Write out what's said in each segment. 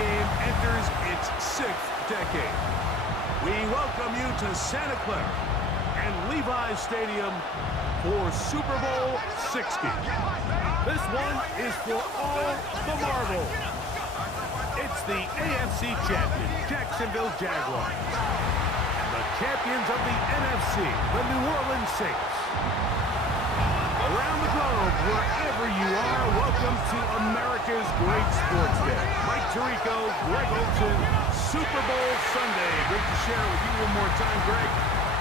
game enters its 6th decade. We welcome you to Santa Clara and Levi's Stadium for Super Bowl 60. This one is for all the marbles. It's the AFC champion, Jacksonville Jaguars, and the champions of the NFC, the New Orleans Saints. Around the globe, wherever you are, welcome to America's great sports day. Mike Tirico, Greg Olson, Super Bowl Sunday. Great to share with you one more time, Greg.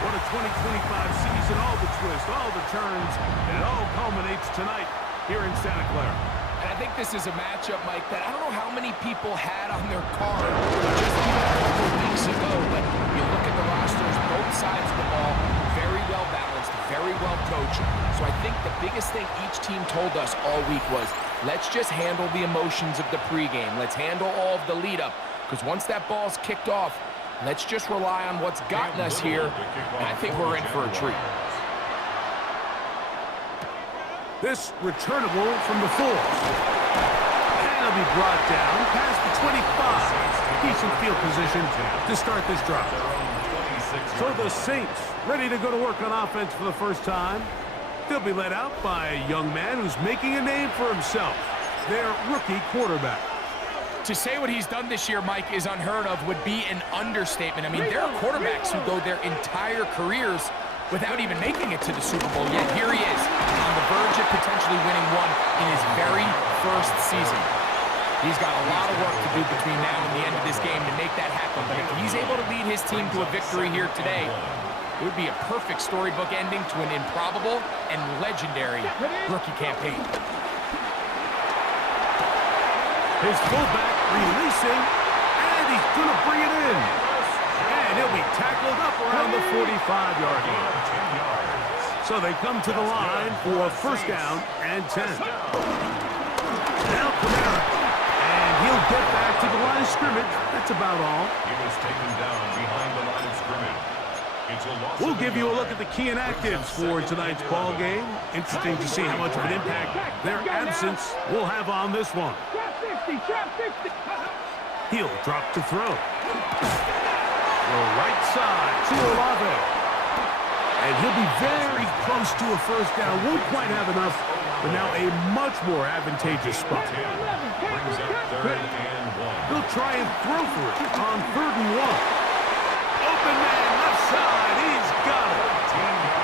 What a 2025 season, all the twists, all the turns, and it all culminates tonight here in Santa Clara. And I think this is a matchup, Mike, that I don't know how many people had on their card just even a couple of weeks ago, but you look at the rosters, both sides of the ball, very well balanced, very well coached. So I think the biggest thing each team told us all week was, let's just handle the emotions of the pregame. Let's handle all of the lead-up, because once that ball's kicked off, let's just rely on what's gotten us here, and I think we're in for a treat. This returnable from the 4. And it'll be brought down past the 25. Decent field position to start this drive. So the Saints ready to go to work on offense for the first time. They'll be led out by a young man who's making a name for himself, their rookie quarterback. To say what he's done this year, Mike, is unheard of would be an understatement. I mean, there are quarterbacks who go their entire careers without even making it to the Super Bowl, yet here he is on the verge of potentially winning one in his very first season. He's got a lot of work to do between now and the end of this game to make that happen, but if he's able to lead his team to a victory here today, it would be a perfect storybook ending to an improbable and legendary rookie campaign. His fullback releasing, and he's going to bring it in. And he'll be tackled up around the 45-yard line. So they come to the line for a first down and 10. Now Kamara, and he'll get back to the line of scrimmage. That's about all. He was taken down behind the line of scrimmage. We'll give you a look at the key inactives for tonight's ball game. Interesting to see how much of an impact their absence will have on this one. He'll drop to throw. The right side to Olave. And he'll be very close to a first down. Won't quite have enough, but now a much more advantageous spot. He'll try and throw for it on 3rd and 1. Open man, left side. He's got it.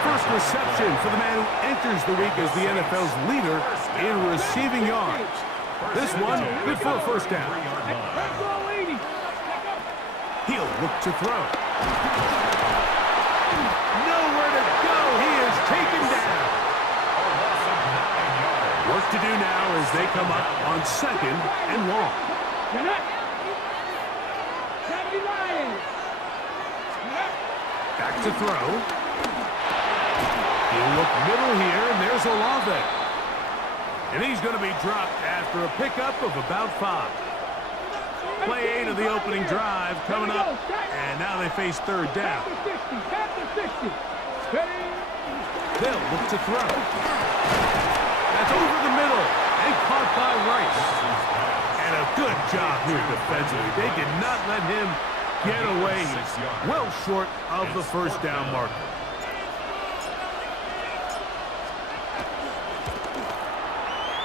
First reception for the man who enters the week as the NFL's leader in receiving yards. This one, good for a first down. He'll look to throw. Nowhere to go. He is taken down. Work to do now as they come up on 2nd and long. Back to throw. He'll look middle here, and there's Olave. And he's going to be dropped after a pickup of about 5. Play 8 of the opening drive coming up, and now they face 3rd down. They'll look to throw. That's over the middle and caught by Rice. And a good job here defensively. They did not let him get away. He's well short of the first down marker.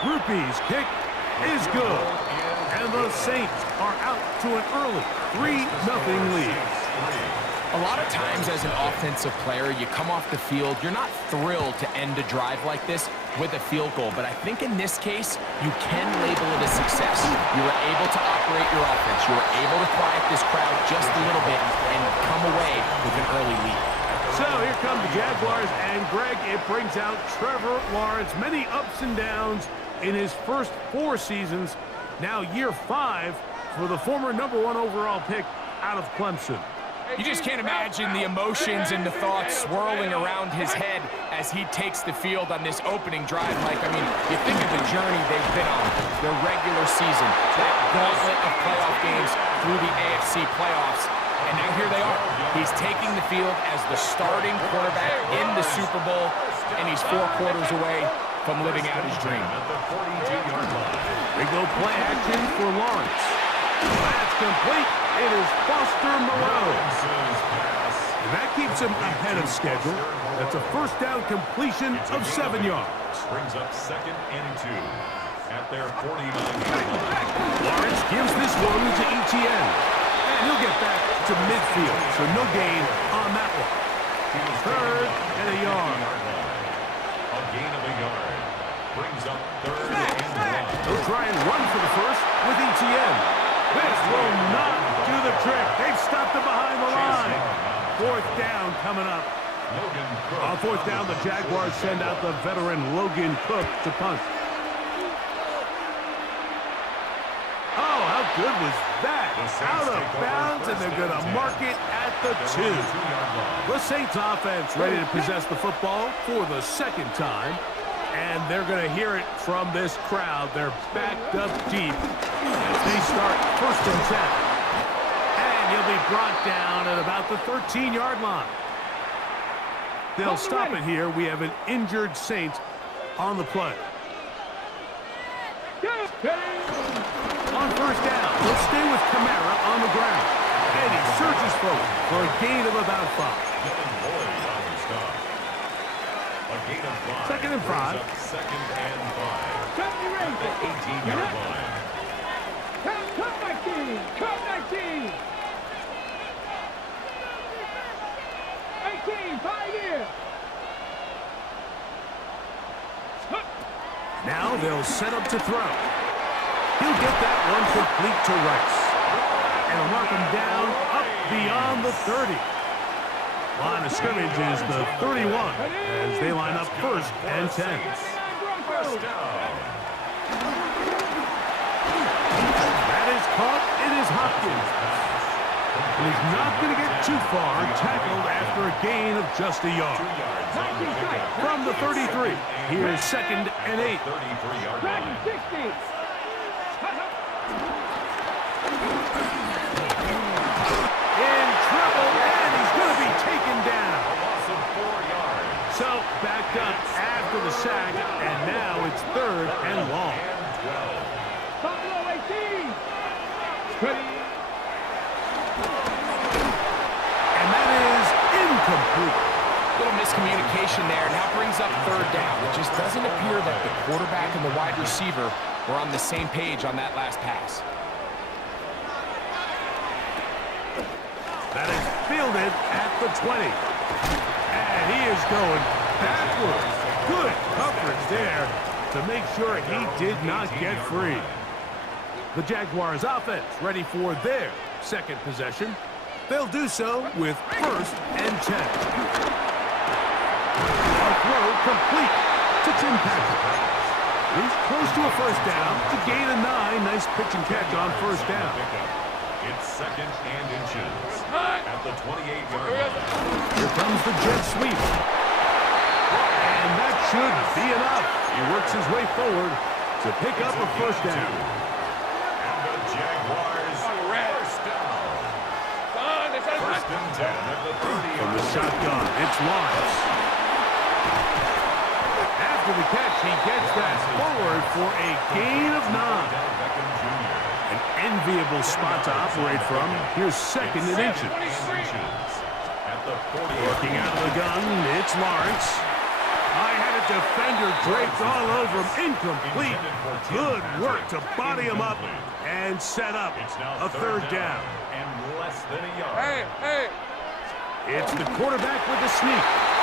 Rupee's kick is good. And the Saints are out to an early 3-0 lead. A lot of times as an offensive player, you come off the field, you're not thrilled to end a drive like this with a field goal. But I think in this case, you can label it a success. You were able to operate your offense. You were able to quiet this crowd just a little bit and come away with an early lead. So here come the Jaguars, and Greg, it brings out Trevor Lawrence. Many ups and downs in his first 4 seasons. Now year 5 for the former #1 overall pick out of Clemson. You just can't imagine the emotions and the thoughts swirling around his head as he takes the field on this opening drive, Mike. I mean, you think of the journey they've been on, their regular season, that gauntlet of playoff games through the AFC playoffs, and now here they are. He's taking the field as the starting quarterback in the Super Bowl, and he's 4 quarters away from living out his dream. They go play action for Lawrence. That's complete. It is Foster Moreau. And that keeps him ahead of schedule. That's a first down completion of 7 yards. Brings up 2nd and 2 at their 49-yard line. Lawrence gives this one to Etienne. And he'll get back to midfield, so no gain on that one. 3rd and a yard. A gain of a yard. Brings up 3rd and 1. They'll try and run for the first with Etienne. This will not do the trick. They've stopped him behind the line. 4th down coming up. On 4th down, the Jaguars send out the veteran Logan Cook to punt. Oh, how good was that? Out of bounds, and they're going to mark it at the 2. The Saints offense ready to possess the football for the 2nd time. And they're going to hear it from this crowd. They're backed up deep as they start 1st and 10. And he'll be brought down at about the 13-yard line. They'll stop it here. We have an injured Saint on the play. On 1st down, they'll stay with Kamara on the ground. And he surges forward for a gain of about 5. A gain of 5. 2nd and 5. 2nd and 5. At the 18-yard line. Come 19. 18, 5 here. Now they'll set up to throw. He'll get that one complete to Rice. And he'll mark him down up beyond the 30. Line of scrimmage is the 31 as they line up 1st and 10. First down. That is caught. It is Hopkins. And he's not going to get too far, tackled after a gain of just a yard. 2 yards on the pickup. From the 33, here's 2nd and 8. 33-yard line. 60. In trouble, and he's going to be taken down. A loss of 4 yards. So backed up after the sack, and now it's 3rd and long. And 12. Buffalo 18. And that is incomplete. Little miscommunication there. Now brings up 3rd down. It just doesn't appear that the quarterback and the wide receiver were on the same page on that last pass. That is fielded at the 20. And he is going backwards. Good coverage there to make sure he did not get free. The Jaguars offense ready for their 2nd possession. They'll do so with 1st and 10. A throw complete to Tim Patrick. He's close to a 1st down to gain a 9. Nice pitch and catch on 1st down. It's 2nd and inches at the 28-yard line. Here comes the jet sweep. And that should be enough. He works his way forward to pick up a 1st down. And the Jaguars first down. 1st and 10 at the 30-yard From the line. shotgun, it's Lawrence. After the catch, he gets that forward for a gain of 9. An enviable spot to operate from. Here's 2nd and inches. At the 40. Working out of the gun, it's Lawrence. I had a defender draped all over him. Incomplete. Good work to body him up and set up a 3rd down. And less than a yard. It's the quarterback with the sneak.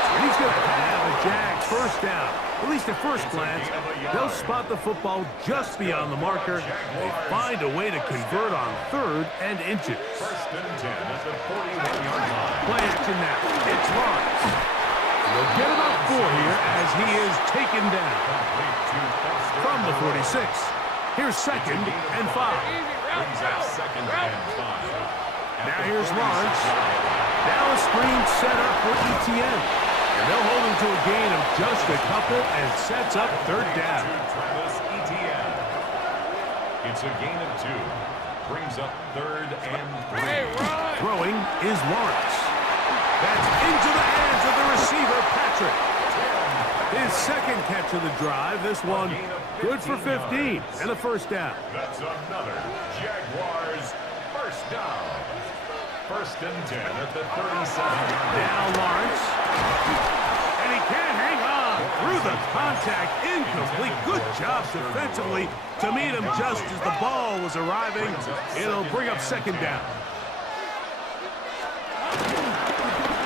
And he's going to have a Jags 1st down. At least at first glance, they'll spot the football just beyond the marker. They find a way to convert on 3rd and inches. 1st and 10 at the 41-yard line. Play action now. It's Lawrence. They'll get about 4 here as he is taken down. From the 46, here's 2nd and 5. Brings up 2nd and 5. Now here's Lawrence. Now a screen set up for Etienne. And they'll hold him to a gain of just a couple and sets up 3rd down. Travis Etienne. It's a gain of 2. Brings up 3rd and 3. Throwing is Lawrence. That's into the hands of the receiver, Patrick. His second catch of the drive. This one good for 15 and a first down. That's another Jaguars first down. First and 10 at the 37-yard line. Now Lawrence. And he can't hang on through the contact. Incomplete. Good job defensively to meet him just as the ball was arriving. It'll bring up second down.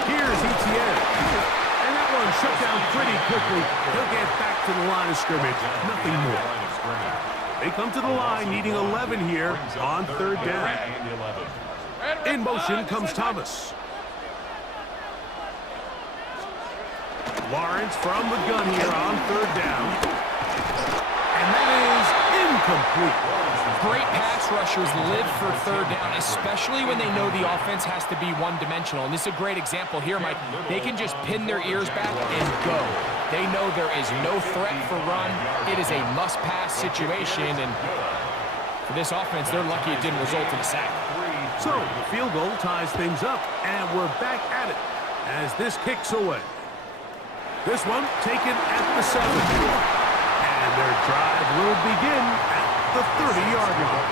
Here's Etienne. And that one shut down pretty quickly. He'll get back to the line of scrimmage. Nothing more. They come to the line needing 11 here on third down. In motion comes Thomas. Lawrence from the gun here on third down. And that is incomplete. Great pass rushers live for third down, especially when they know the offense has to be one-dimensional. And this is a great example here, Mike. They can just pin their ears back and go. They know there is no threat for run. It is a must-pass situation, and for this offense, they're lucky it didn't result in a sack. So, the field goal ties things up, and we're back at it as this kicks away. This one taken at the 7. And their drive will begin at the 30-yard line.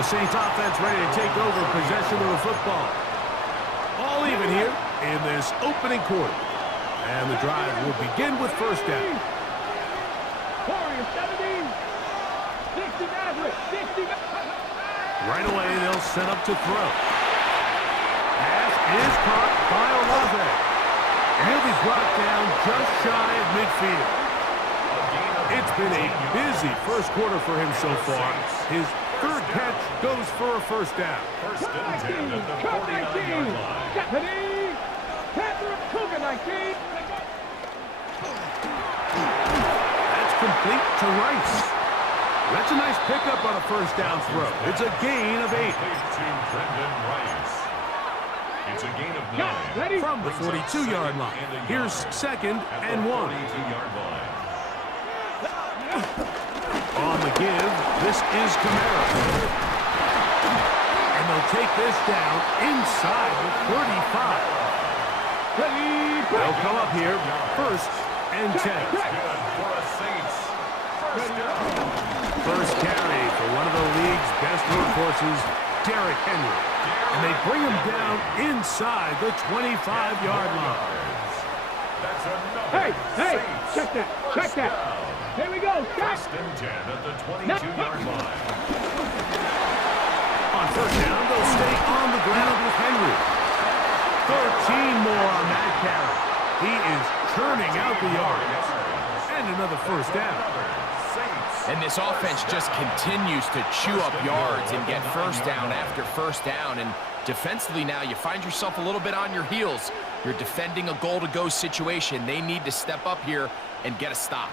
The Saints offense ready to take over possession of the football. All even here in this opening quarter. And the drive will begin with first down. 60 Maverick, 60 Maverick. Right away, they'll set up to throw. Pass is caught by Olave. And he'll be brought down just shy of midfield. It's been a busy first quarter for him so far. His third catch goes for a first down. First and 10 at the 49-yard line. Deputy Patrick Cougar 19. That's complete to Rice. That's a nice pickup on a first down throw. It's a gain of 8. To Brendan Rice. It's a gain of 9. From the 42-yard line. Here's second and 1. 42-yard line. On the give, this is Kamara. And they'll take this down inside the 35. They'll come up here first and 10. Good for the Saints. First down. First carry for one of the league's best workhorses, Derrick Henry. And they bring him down inside the 25-yard line. That's another Hey, Saints check that, first down. Here we go, First and 10 at the 22-yard line. On first down, they'll stay on the ground with Henry. 13 more on that carry. He is churning out the yards. And another first down. And this offense just continues to chew up yards and get first down after first down. And defensively now, you find yourself a little bit on your heels. You're defending a goal-to-go situation. They need to step up here and get a stop.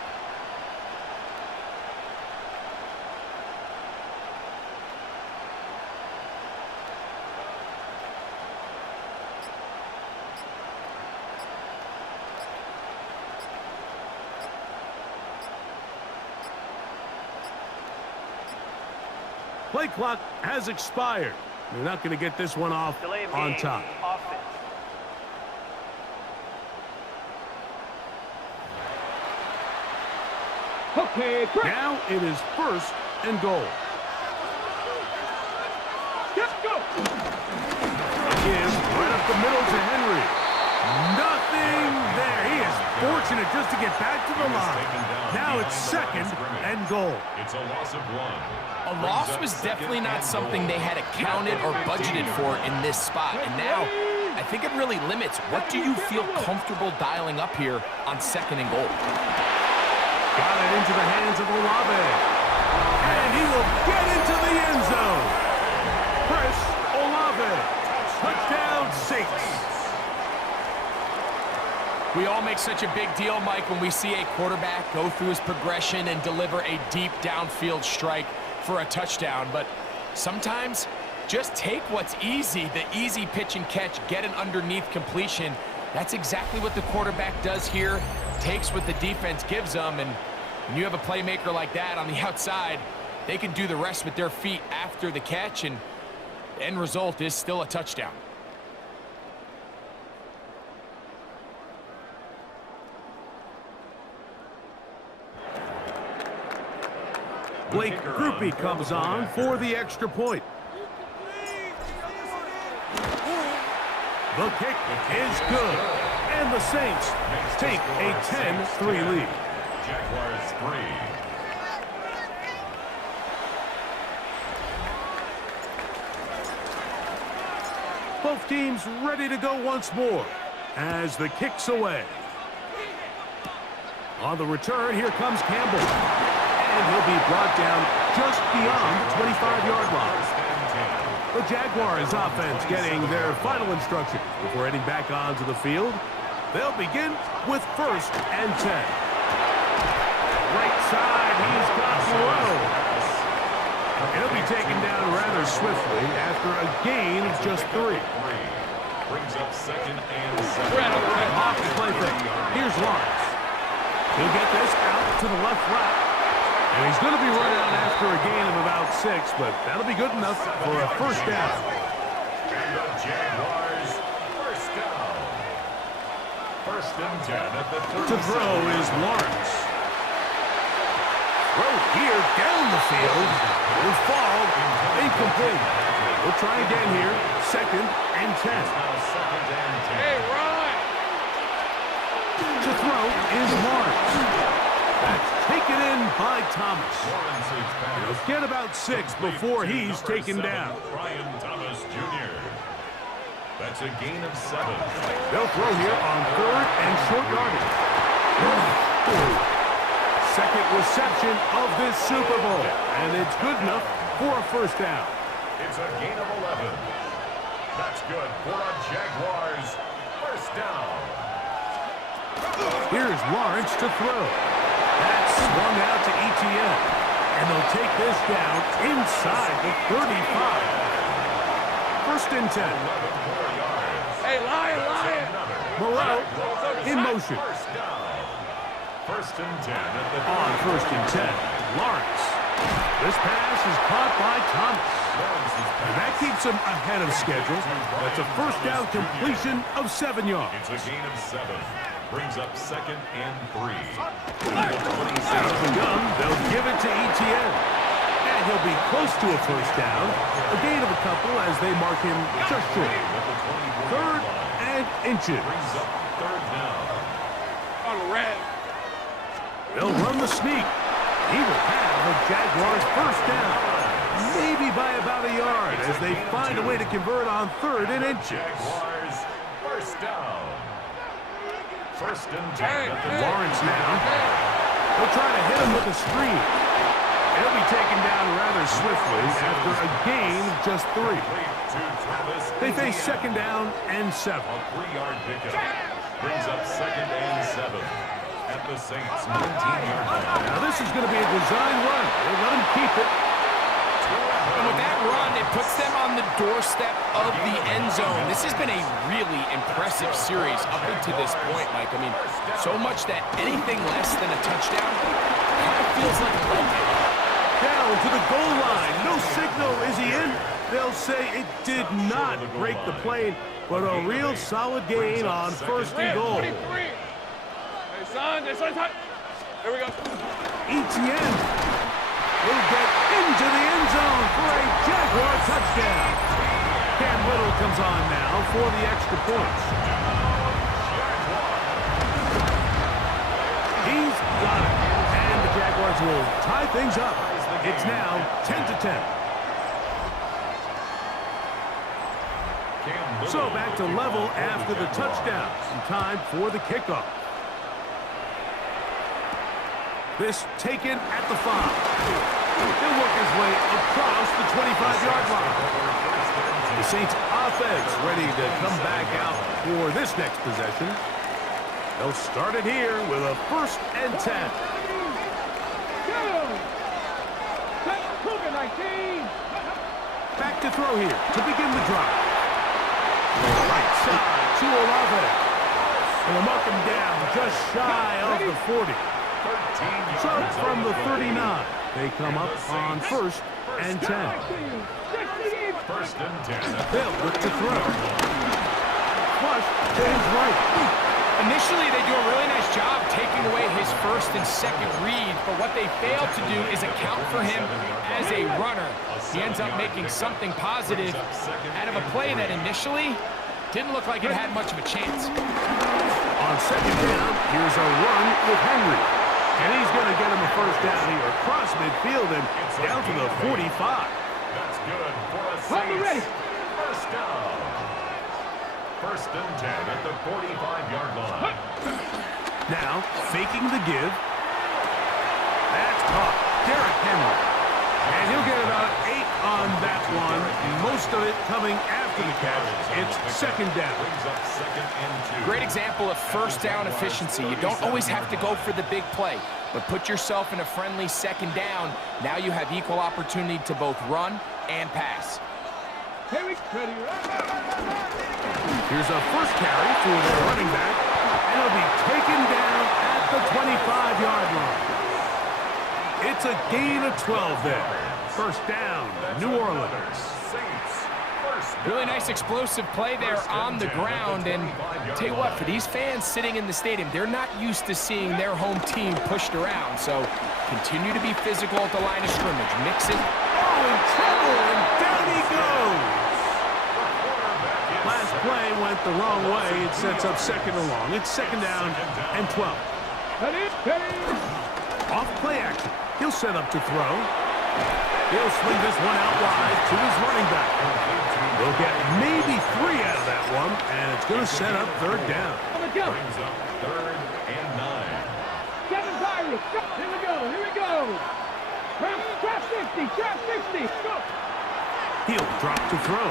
Play clock has expired. They're not going to get this one off on top. Okay, Now it is first and goal. let's go. Give right up the middle to Henry. Nothing there. He is fortunate just to get back to the line. Now it's second and goal. It's a loss of 1. A loss was definitely not something they had accounted or budgeted for in this spot. And now, I think it really limits what do you feel comfortable dialing up here on second and goal. Got it into the hands of Olave. And he will get into the end zone. Chris Olave. Touchdown, Saints. We all make such a big deal, Mike, when we see a quarterback go through his progression and deliver a deep downfield strike for a touchdown. But sometimes just take what's easy, the easy pitch and catch, get an underneath completion. That's exactly what the quarterback does here, takes what the defense gives them, and when you have a playmaker like that on the outside, they can do the rest with their feet after the catch, and the end result is still a touchdown. Blake Groupie comes on for the extra point. The kick is good, and the Saints take a 10-3 lead. Jaguars 3. Both teams ready to go once more as the kick's away. On the return, here comes Campbell. And he'll be brought down just beyond the 25-yard line. The Jaguars offense getting their final instruction before heading back onto the field. They'll begin with 1st and 10. Right side, he's got Moreau. He'll be taken down rather swiftly after a gain of just 3. Brings up 2nd and 7. Off the play fake. Here's Lawrence. He'll get this out to the left route. And he's going to be run out after a gain of about 6, but that'll be good enough for a 1st down. And the Jaguars 1st down. 1st and 10 at the 30. To throw is Lawrence. Throw here down the field. Will fall incomplete. We'll try again here. 2nd and 10. Now 2nd and 10. Hey, Ryan! To throw is Lawrence. That's taken in by Thomas. Lawrence's pass. He'll get about 6 before he's taken down. Brian Thomas Jr. That's a gain of 7. They'll throw here on 3rd and short yardage. Second reception of this Super Bowl, and it's good enough for a 1st down. It's a gain of 11. That's good for a Jaguars 1st down. Here's Lawrence to throw. That's swung out to ETN, and they'll take this down inside the 35. 1st and 10. 11 more yards. Hey, Lion! Moreau in motion. 1st down. 1st and 10 at the On 1st and 10, Lawrence. This pass is caught by Thomas. And that keeps him ahead of schedule. That's a 1st down completion of 7 yards. It's a gain of 7. Brings up 2nd and 3. Out of the gun, they'll give it to ETN. And he'll be close to a 1st down. A gain of a couple as they mark him just short. 3rd and inches. Brings up 3rd down. On red. They'll run the sneak. He will have a Jaguars 1st down. Maybe by about a yard as they find a way to convert on 3rd and inches. Jaguars 1st down. 1st and 10 at the Lawrence now. They'll try to hit him with a screen. He'll be taken down rather swiftly after a gain of just 3. They face 2nd down and 7. A 3-yard pickup. Brings up 2nd and 7 at the Saints 19-yard line. Now this is going to be a design run. They'll let him keep it. And with that run, it puts them on the doorstep of the end zone. This has been a really impressive series up until this point, Mike. I mean, so much that anything less than a touchdown kind of feels like a letdown. Down to the goal line. No signal. Is he in? They'll say it did not break the plane, but a real solid gain on 1st and goal. 23. Hey, son. Hey, son. Here we go. ETN will get into the end zone for a Jaguar touchdown. Cam Little comes on now for the extra points. He's got it. And the Jaguars will tie things up. It's now 10-10. So back to level after the touchdown. And time for the kickoff. This taken at the 5. He'll work his way across the 25-yard line. The Saints offense ready to come back out for this next possession. They'll start it here with a 1st and 10. Back to throw here to begin the drive. Right side to Olave. And they'll mark him down just shy of the 40. So from the 39, they come up on 1st and 10. 1st and 10. They'll look to throw. Flush to his right. Initially, they do a really nice job taking away his first and second read, but what they fail to do is account for him as a runner. He ends up making something positive out of a play that initially didn't look like it had much of a chance. On second down, here's a run with Henry. And he's going to get him a first down here across midfield and down to the 45. That's good for a Saints first down. First and 10 at the 45-yard line. Now, faking the give. That's caught. Derrick Henry. And he'll get about 8 on that one. Most of it coming after the catch. It's second down. Great example of first down efficiency. You don't always have to go for the big play, but put yourself in a friendly second down. Now you have equal opportunity to both run and pass. Here's a first carry for their running back, and he'll be taken down at the 25-yard line. It's a gain of 12 there. First down, New Orleans. Really nice explosive play there on the ground, and tell you what, for these fans sitting in the stadium, they're not used to seeing their home team pushed around, so continue to be physical at the line of scrimmage. Mix it. Oh, in trouble, and down he goes. Last play went the wrong way. It sets up second and long. It's second down and 12. Off play action. He'll set up to throw. He'll swing this one out wide to his running back. He'll get maybe 3 out of that one, and it's going to set up third down. Brings up third and 9. Kevin Tyrus, here we go. Trap 60, go. He'll drop to throw.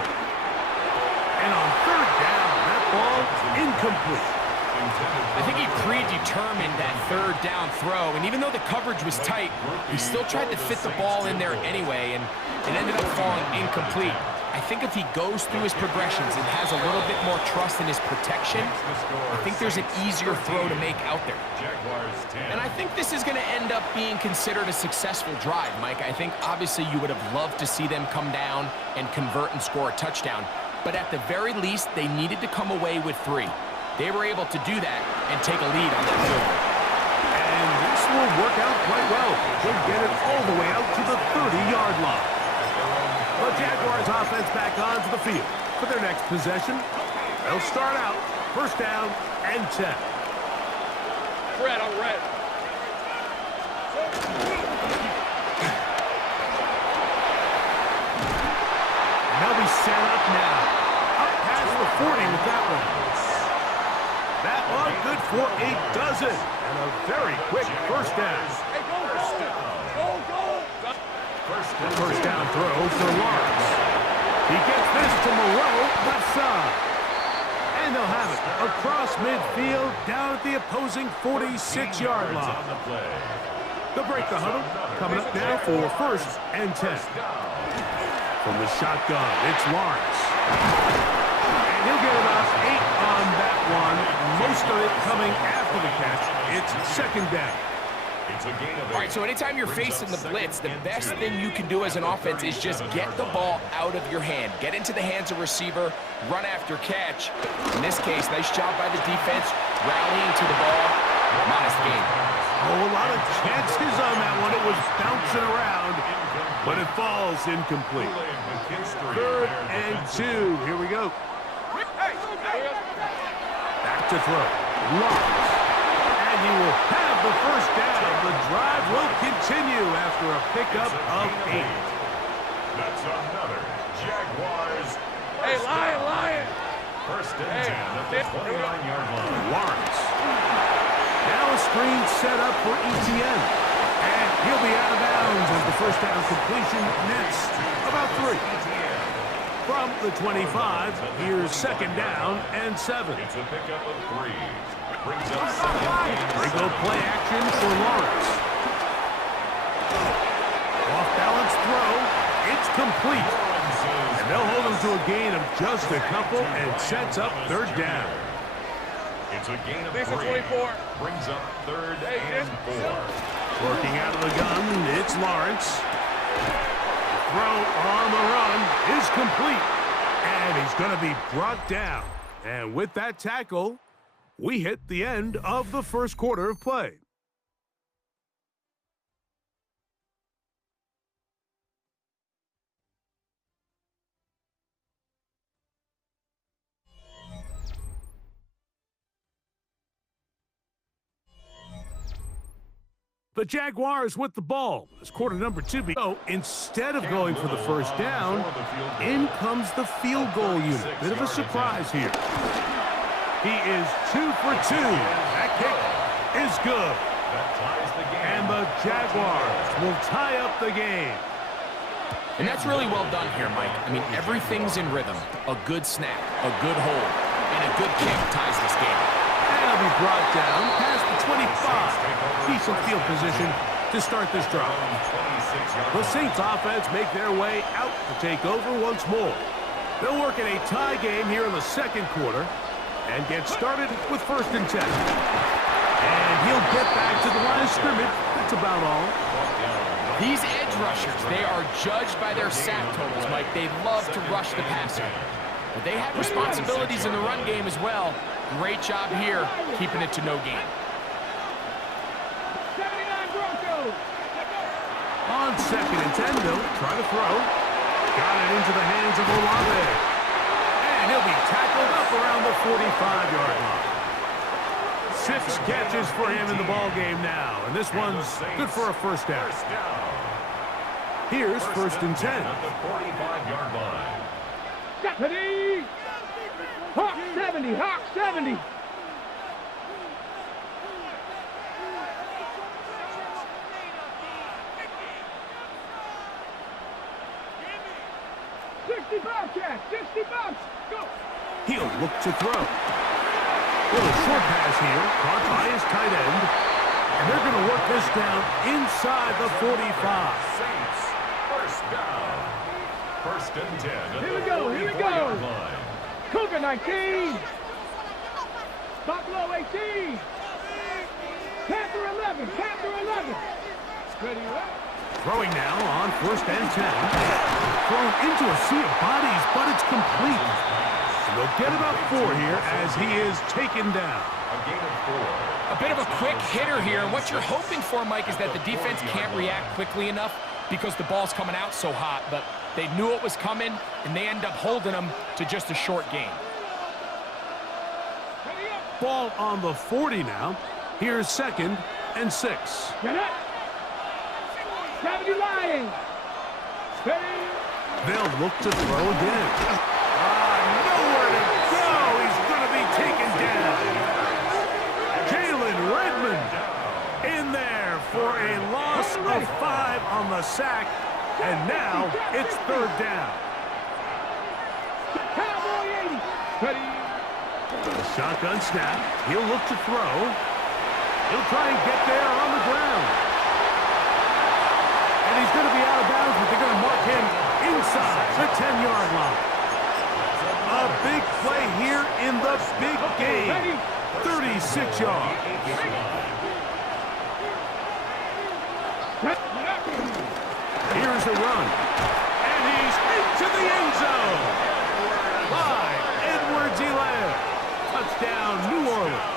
And on third down, that ball is incomplete. I think he predetermined that third down throw, and even though the coverage was tight, he still tried to fit the ball in there anyway, and it ended up falling incomplete. I think if he goes through his progressions and has a little bit more trust in his protection, I think there's an easier throw to make out there. And I think this is going to end up being considered a successful drive, Mike. I think obviously you would have loved to see them come down and convert and score a touchdown, but at the very least, they needed to come away with 3. They were able to do that and take a lead on that field. And this will work out quite well. They'll get it all the way out to the 30-yard line. The Jaguars offense back onto the field for their next possession. They'll start out first down and 10. Red on red. And they'll be set up now. Up past the 40 with that one. That one good for a dozen. And a very quick first down. First down throw for Lawrence. He gets this to Moreau, left side. And they'll have it across midfield down at the opposing 46-yard line. They'll break the huddle. Coming up now for first and 10. From the shotgun, it's Lawrence. And he'll get about 8 on that one. Most of it coming after the catch. It's second down. All right, so anytime you're facing the blitz, the best thing you can do as an offense is just get the ball out of your hand. Get into the hands of receiver, run after catch. In this case, nice job by the defense, rallying to the ball. Modest gain. Oh, a lot of chances on that one. It was bouncing around, but it falls incomplete. Third and 2. Here we go. Back to throw. Lawrence. And he will have the first down. The drive will continue after a pickup of 8. That's another Jaguars. Hey, Lion. First and 10 at the 29-yard line. Lawrence. Now a screen set up for ETN. And he'll be out of bounds as the first down completion nets about 3. From the 25, here's second down and 7. It's a pickup of 3. Brings up second. They go play action for Lawrence. Off balance throw. It's complete. And they'll hold him to a gain of just a couple and sets up third down. It's a gain of 3. 24. Brings up third and 4. Working out of the gun, it's Lawrence. The throw on the run is complete. And he's going to be brought down. And with that tackle, We hit the end of the first quarter of play. The Jaguars with the ball as quarter number 2 So instead of going for the first down, in comes the field goal unit. Bit of a surprise here. He is 2 for 2. That kick is good. And the Jaguars will tie up the game. And that's really well done here, Mike. I mean, everything's in rhythm. A good snap, a good hold, and a good kick ties this game. And he'll be brought down past the 25. Decent field position to start this drive. The Saints offense make their way out to take over once more. They'll work in a tie game here in the second quarter and get started with 1st and 10. And he'll get back to the line of scrimmage. That's about all. These edge rushers, they are judged by their sack totals, Mike. They love to rush the passer. But they have responsibilities in the run game as well. Great job here, keeping it to no gain. On 2nd and 10, they'll try to throw. Got it into the hands of Olave. And he'll be tackled up around the 45-yard line. 6 catches for him in the ball game now. And this one's good for a first down. Here's 1st and 10. At the 45-yard line. 70! Hawk 70! Hawk 70! $60, 60 bucks! Go! He'll look to throw. Little short pass here, caught by his tight end. And they're going to work this down inside the 45. Saints, first down. 1st and 10. Here we go, here we go. Cougar 19. Buffalo 18. Panther 11, Panther 11. Ready up. Throwing now on 1st and 10. Thrown into a sea of bodies, but it's complete. And they'll get about 4 here as he is taken down. A gain of 4. A bit of a quick hitter here. And what you're hoping for, Mike, is that the defense can't react quickly enough because the ball's coming out so hot. But they knew it was coming, and they end up holding them to just a short gain. Ball on the 40 now. Here's 2nd and 6. Get up. 70 lying. Steady. They'll look to throw again. Nowhere to go. He's going to be taken down. Jalen Redmond in there for a loss of 5 on the sack. And now it's 3rd down. Cowboy 80. Ready. Shotgun snap. He'll look to throw. He'll try and get there on the ground. And he's going to be out of bounds, but they're going to mark him inside the 10-yard line. A big play here in the big game. 36 yards. Here's a run. And he's into the end zone. Clyde Edwards-Helaire. Touchdown, New Orleans.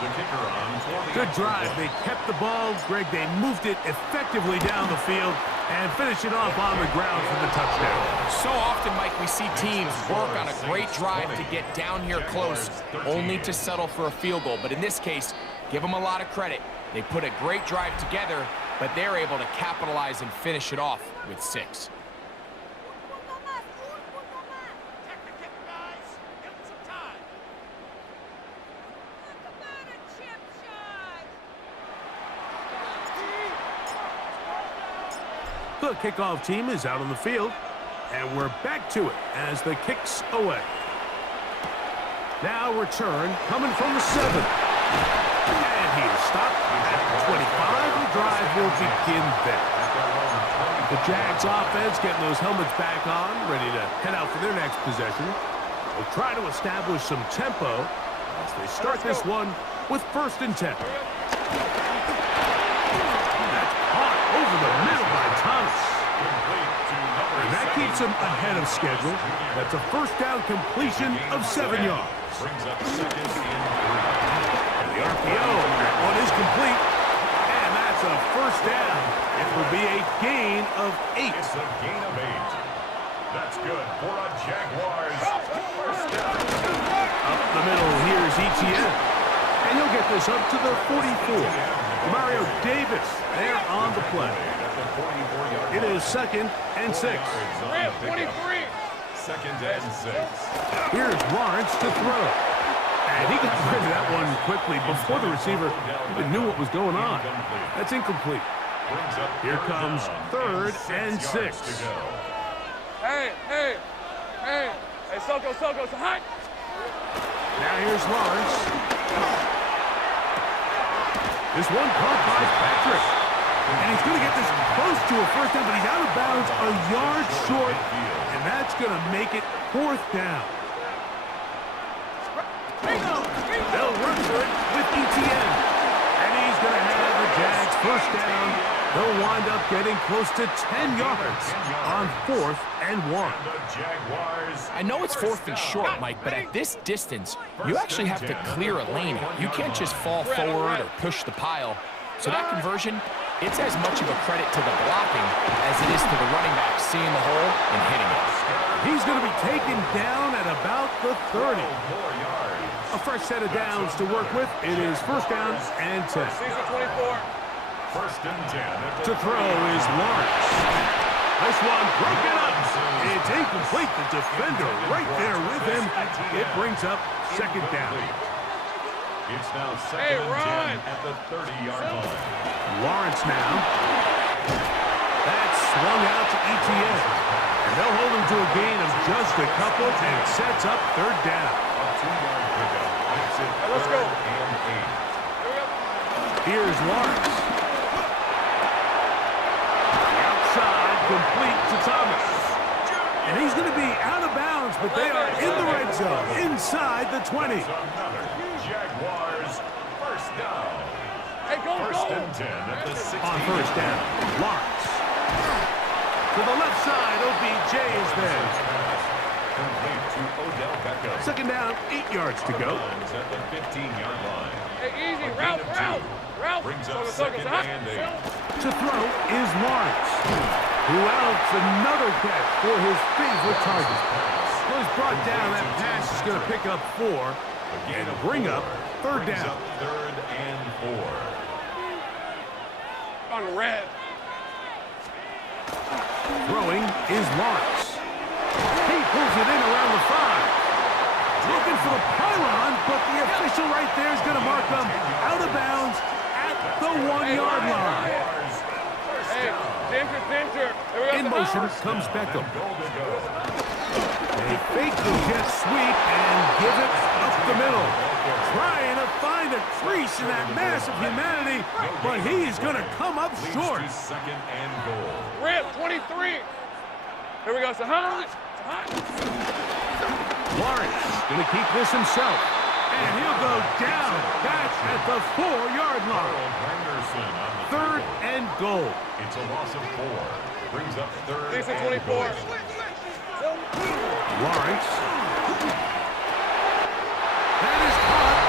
The kicker on for the Good drive. They kept the ball. Greg, they moved it effectively down the field and finished it off on the ground for the touchdown. So often, Mike, we see teams work on a great drive to get down here close, only to settle for a field goal. But in this case, give them a lot of credit. They put a great drive together, but they're able to capitalize and finish it off with 6. The kickoff team is out on the field, and we're back to it as the kick's away. Now return coming from the 7. And he is stopped at 25. The drive will begin there. The Jags offense getting those helmets back on, ready to head out for their next possession. They'll try to establish some tempo as they start this one with 1st and 10. That's caught over the middle by Thomas. And that keeps puts him ahead of schedule. That's a first down completion of 7 yards. Brings up second and 3. The RPO, that one is complete. And that's a first down. It will be a gain of 8. It's a gain of 8. That's good for a Jaguars first down. Up the middle, here's Etienne. And he'll get this up to the 44. Mario Davis there on the play. It is 2nd and 6. 23. 2nd and 6. Here's Lawrence to throw. And he got rid of that one quickly before the receiver even knew what was going on. That's incomplete. Here comes 3rd and 6. Hey, Soko, hot. Now here's Lawrence. This one caught by Patrick. And he's going to get this close to a first down, but he's out of bounds a yard short. And that's going to make it 4th down. They'll run for it with Etienne. And he's going to have the Jags first down. They'll wind up getting close to 10 yards on 4th and 1. I know it's 4th and short, Mike, but at this distance, you actually have to clear a lane. You can't just fall forward or push the pile. So that conversion, it's as much of a credit to the blocking as it is to the running back seeing the hole and hitting it. He's going to be taken down at about the 30. A fresh set of downs to work with. It is first down and 10. Season 24. First and 10. To throw is Lawrence. This one broken up. It's incomplete. The defender right there with him. It brings up 2nd down. It's now 2nd and 10 at the 30-yard line. Lawrence now. That's swung out to Etienne. And they'll hold him to a gain of just a couple, and it sets up 3rd down. A 2-yard pickup. Makes it Let's go. 3rd and 8. Here's Lawrence. The outside complete to Thomas. And he's going to be out of bounds, but they are in the red zone, inside the 20. Another Jaguars first down. Hey, go. First and 10 at the 16. On first down, Lawrence. To the left side, OBJ is there. Complete to Odell Beckham. 2nd down, 8 yards to go. At the 15-yard line. Hey, easy. A gain Route. of 2. Brings up Soko, 2nd hot. and 8. To throw is Lawrence, who outs another catch for his favorite target. Was brought down. That pass is going to pick up 4 and bring up 3rd Brings down. up 3rd and 4. On red. Throwing is Lawrence. He pulls it in around the 5. Looking for the pylon, but the official right there is going to mark them out of bounds at the 1-yard line. Hey, Pinter. In motion comes Beckham. They fake the jet sweep and give it up the middle. Trying to find a crease in that mass of humanity, but he's going to come up short. 2nd and goal. Rip, 23. Here we go. It's hot. Lawrence going to keep this himself. And he'll go down back at the 4-yard line. Henderson on the 3rd and goal. It's a loss of 4. Brings up 3rd Season and 24. goal. Lawrence. That is caught.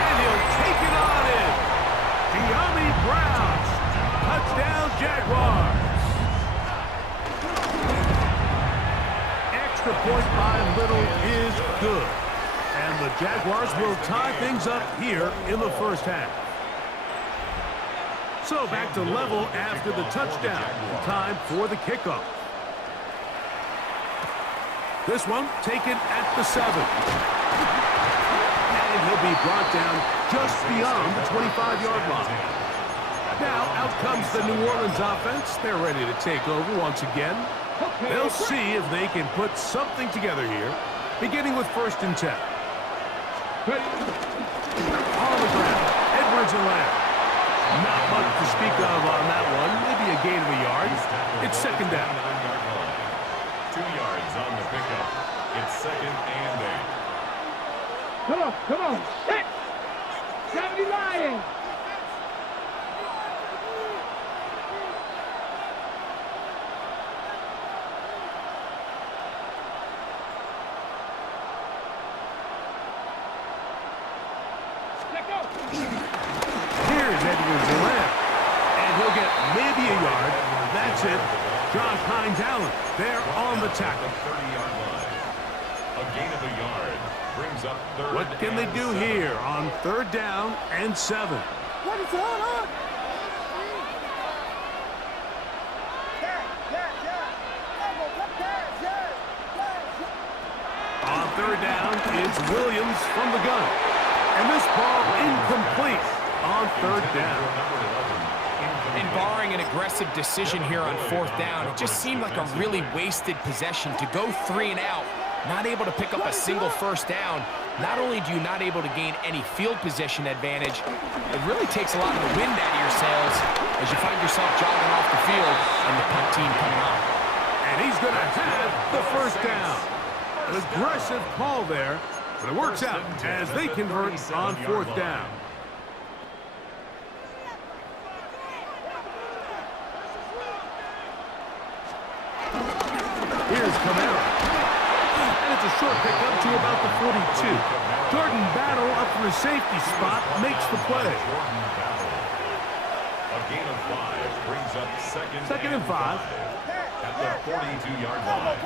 And he'll take it on in. De'Ami Brown. Touchdown, Jaguars. Extra point by Little is good. And the Jaguars will tie things up here in the first half. So back to level after the touchdown. Time for the kickoff. This one taken at the 7. And he'll be brought down just beyond the 25-yard line. Now out comes the New Orleans offense. They're ready to take over once again. They'll see if they can put something together here, beginning with 1st and 10. On the ground, Edwards and Lamb. Not much to speak of on that one. Maybe a gain of a yard. It's 2nd down. 2 yards on the pickup. It's 2nd and 8. Come on. Hit. 70 Lions. Here's Edwards Gillette. And he'll get maybe a yard. That's it. Josh Hines Allen there on the tackle. 30-yard line. A gain of a yard brings up third. What can they do here on 3rd down and 7? What is going on? On 3rd down, it's Williams from the gun. And this ball incomplete on 3rd down. And barring an aggressive decision here on 4th down, it just seemed like a really wasted possession to go 3 and out, not able to pick up a single 1st down. Not only do you not able to gain any field position advantage, it really takes a lot of the wind out of your sails as you find yourself jogging off the field and the punt team coming on. And he's going to have the 1st down. An aggressive call there, but it works out as they convert on 4th down. Here's Camara. And it's a short pickup to about the 42. Jordan Battle up for the safety spot, makes the play. A gain of 5 brings up second and 5. At the 42-yard line.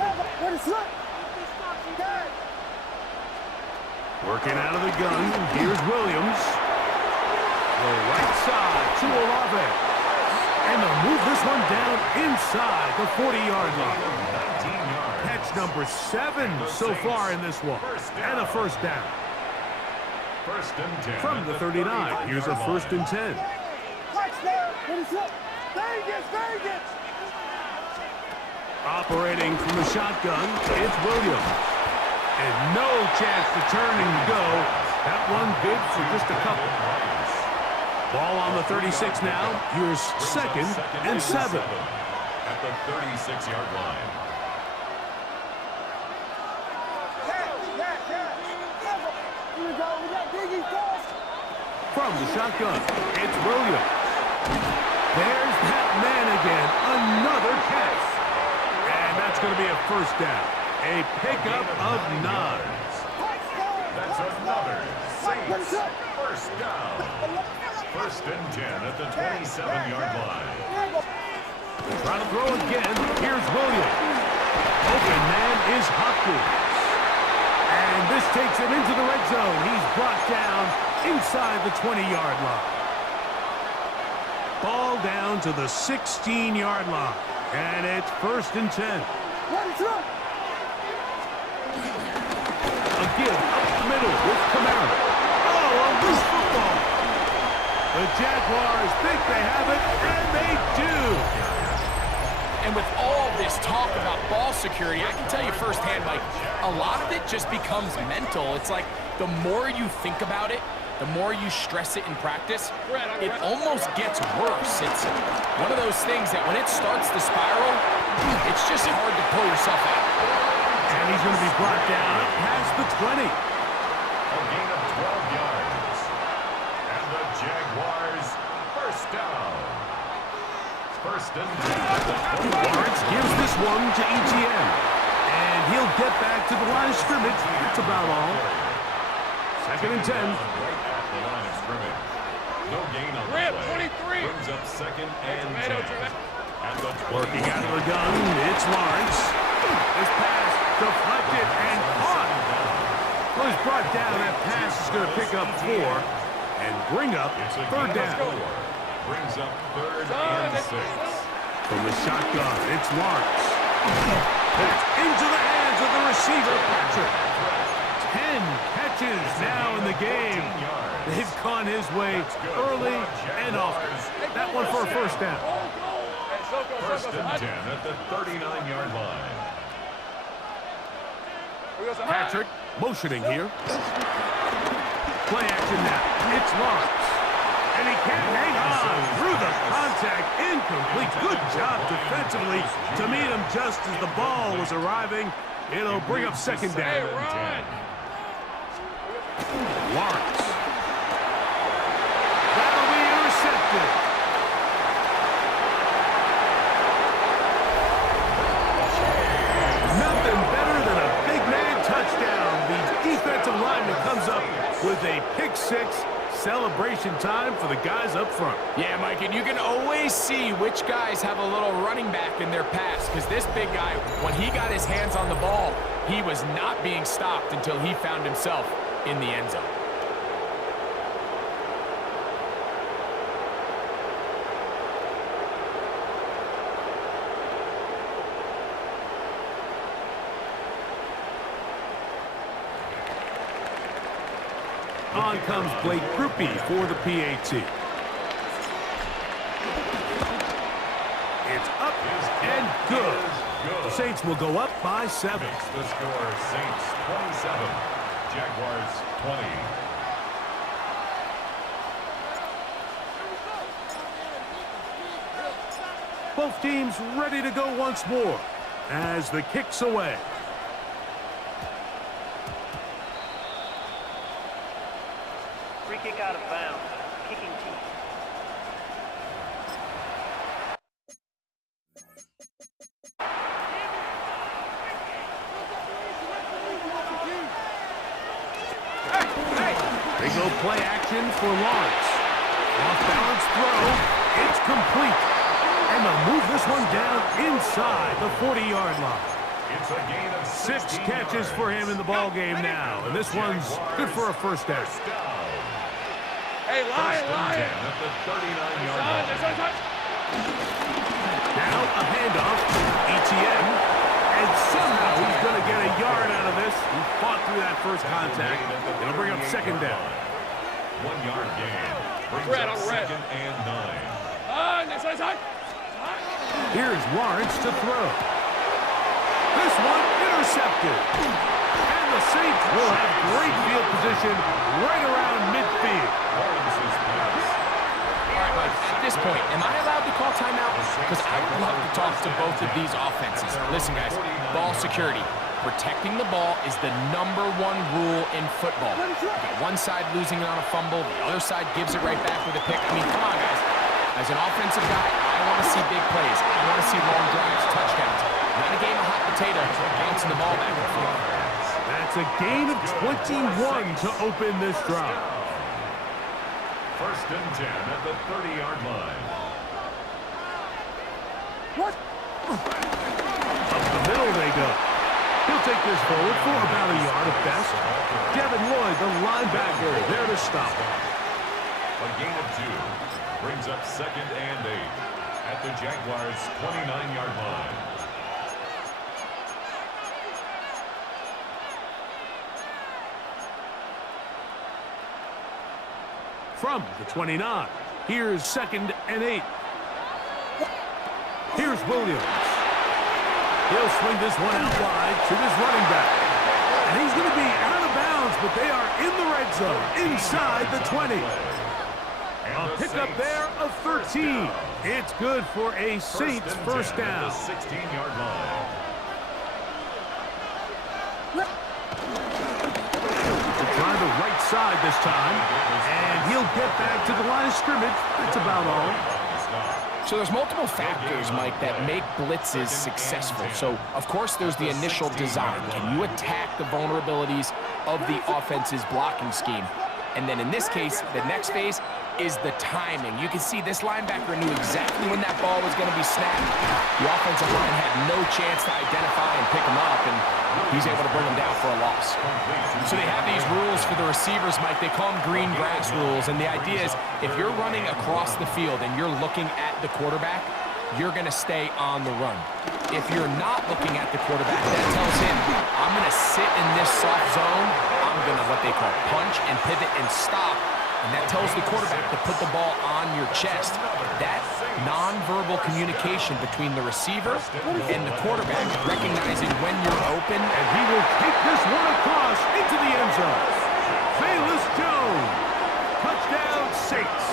Working out of the gun, here's Williams. The right side to Olave. And they'll move this one down inside the 40-yard line. 19 yards. Catch number 7 so far in this one. And a 1st down. 1st and 10. From the 39, here's a 1st and 10. Operating from the shotgun, it's Williams. And no chance to turn and go. That one good for just a couple. Ball on the 36 now. Here's 2nd and 7. At the 36-yard line. From the shotgun, it's Williams. There's that man again. Another catch. And that's going to be a 1st down. A pickup of 9. That's another Saints 1st down. 1st and 10 at the 27-yard line. Trying to throw again. Here's Williams. Open man is Hopkins. And this takes him into the red zone. He's brought down inside the 20-yard line. Ball down to the 16-yard line. And it's 1st and 10. A give up the middle with Camara. Oh, a loose football. The Jaguars think they have it, and they do. And with all this talk about ball security, I can tell you firsthand, Mike, a lot of it just becomes mental. It's like the more you think about it, the more you stress it in practice, it almost gets worse. It's one of those things that when it starts to spiral, it's just hard to pull yourself out. And he's going to be brought down past the 20. A gain of 12 yards. And the Jaguars 1st down. 1st and 10. Lawrence gives this one to ETN. And he'll get back to the line of scrimmage. That's about all. 2nd and 10. Right at the line of scrimmage. No gain on the play. 23. Brings up 2nd and 10. At the Working out of the gun, it's Lawrence. This pass deflected and caught. Well, he's brought down. That pass is going to pick up 4 and bring up 3rd down. Brings up 3rd and 6. From the shotgun, it's Lawrence. That's into the hands of the receiver, Patrick. 10 catches now in the game. They've gone his way early and often. That one for a 1st down. 1st and 10 at the 39-yard line. Patrick motioning here. Play action now. It's Lawrence. And he can't hang on through the contact. Incomplete. Good job defensively to meet him just as the ball was arriving. It'll bring up 2nd down. Lawrence. That'll be intercepted. Nothing better than a big man touchdown. The defensive lineman comes up with a pick 6. celebration time for the guys up front. Yeah, Mike, and you can always see which guys have a little running back in their pass, because this big guy, when he got his hands on the ball, he was not being stopped until he found himself in the end zone. On comes Blake Groupie for the PAT. It's up and good. The Saints will go up by 7. Makes the score Saints 27, Jaguars 20. Both teams ready to go once more as the kick's away. Free kick out of bounds. Kicking team. They go play action for Lawrence. Off-balance throw. It's complete. And they'll move this one down inside the 40-yard line. It's a gain of 6 catches for him in the ball game now, and this one's good for a first down. Hey, lie. At the 39-yard line. Now a handoff to ETN, and somehow he's going to get a yard out of this. He fought through that first contact. It'll bring up second down. 1 yard gain. Brings Red up on red. 2nd and 9. Here's Lawrence to throw. This one intercepted. And the Saints will have great field position right around midfield. Lawrence's pass. All right, Mike, at this point, am I allowed to call timeout? Because I would love to talk to both of these offenses. Listen, guys, ball security. Protecting the ball is the #1 rule in football. You got one side losing it on a fumble, the other side gives it right back with a pick. I mean, come on, guys. As an offensive guy, I want to see big plays. I want to see long drives, touchdowns. Not a game of hot potato, bouncing the ball back and forth. That's a gain of 21 to open this drive. 1st and 10 at the 30-yard line. What? Up the middle they go. He'll take this forward for about a yard at best. Devin Lloyd, the linebacker, there to stop him. A gain of 2 brings up 2nd and 8 at the Jaguars' 29-yard line. From the 29, here's 2nd and 8. Here's Williams. He'll swing this one out wide to his running back. And he's going to be out of bounds, but they are in the red zone, inside the 20. A pickup there of 13. It's good for a Saints first down. The 16-yard line. Try the right side this time, and he'll get back to the line of scrimmage. That's about all. So there's multiple factors, Mike, that make blitzes successful. So, of course, there's the initial design. Can you attack the vulnerabilities of the offense's blocking scheme? And then in this case, the next phase is the timing. You can see this linebacker knew exactly when that ball was going to be snapped. The offensive line had no chance to identify and pick him up, and he's able to bring him down for a loss. So they have these rules for the receivers, Mike. They call them green grass rules, and the idea is if you're running across the field and you're looking at the quarterback, you're going to stay on the run. If you're not looking at the quarterback, that tells him, I'm going to sit in this soft zone. I'm going to what they call punch and pivot and stop. And that tells the quarterback to put the ball on your chest. That nonverbal communication between the receiver and the quarterback, recognizing when you're open. And he will take this one across into the end zone. Bayless Jones. Touchdown, Saints.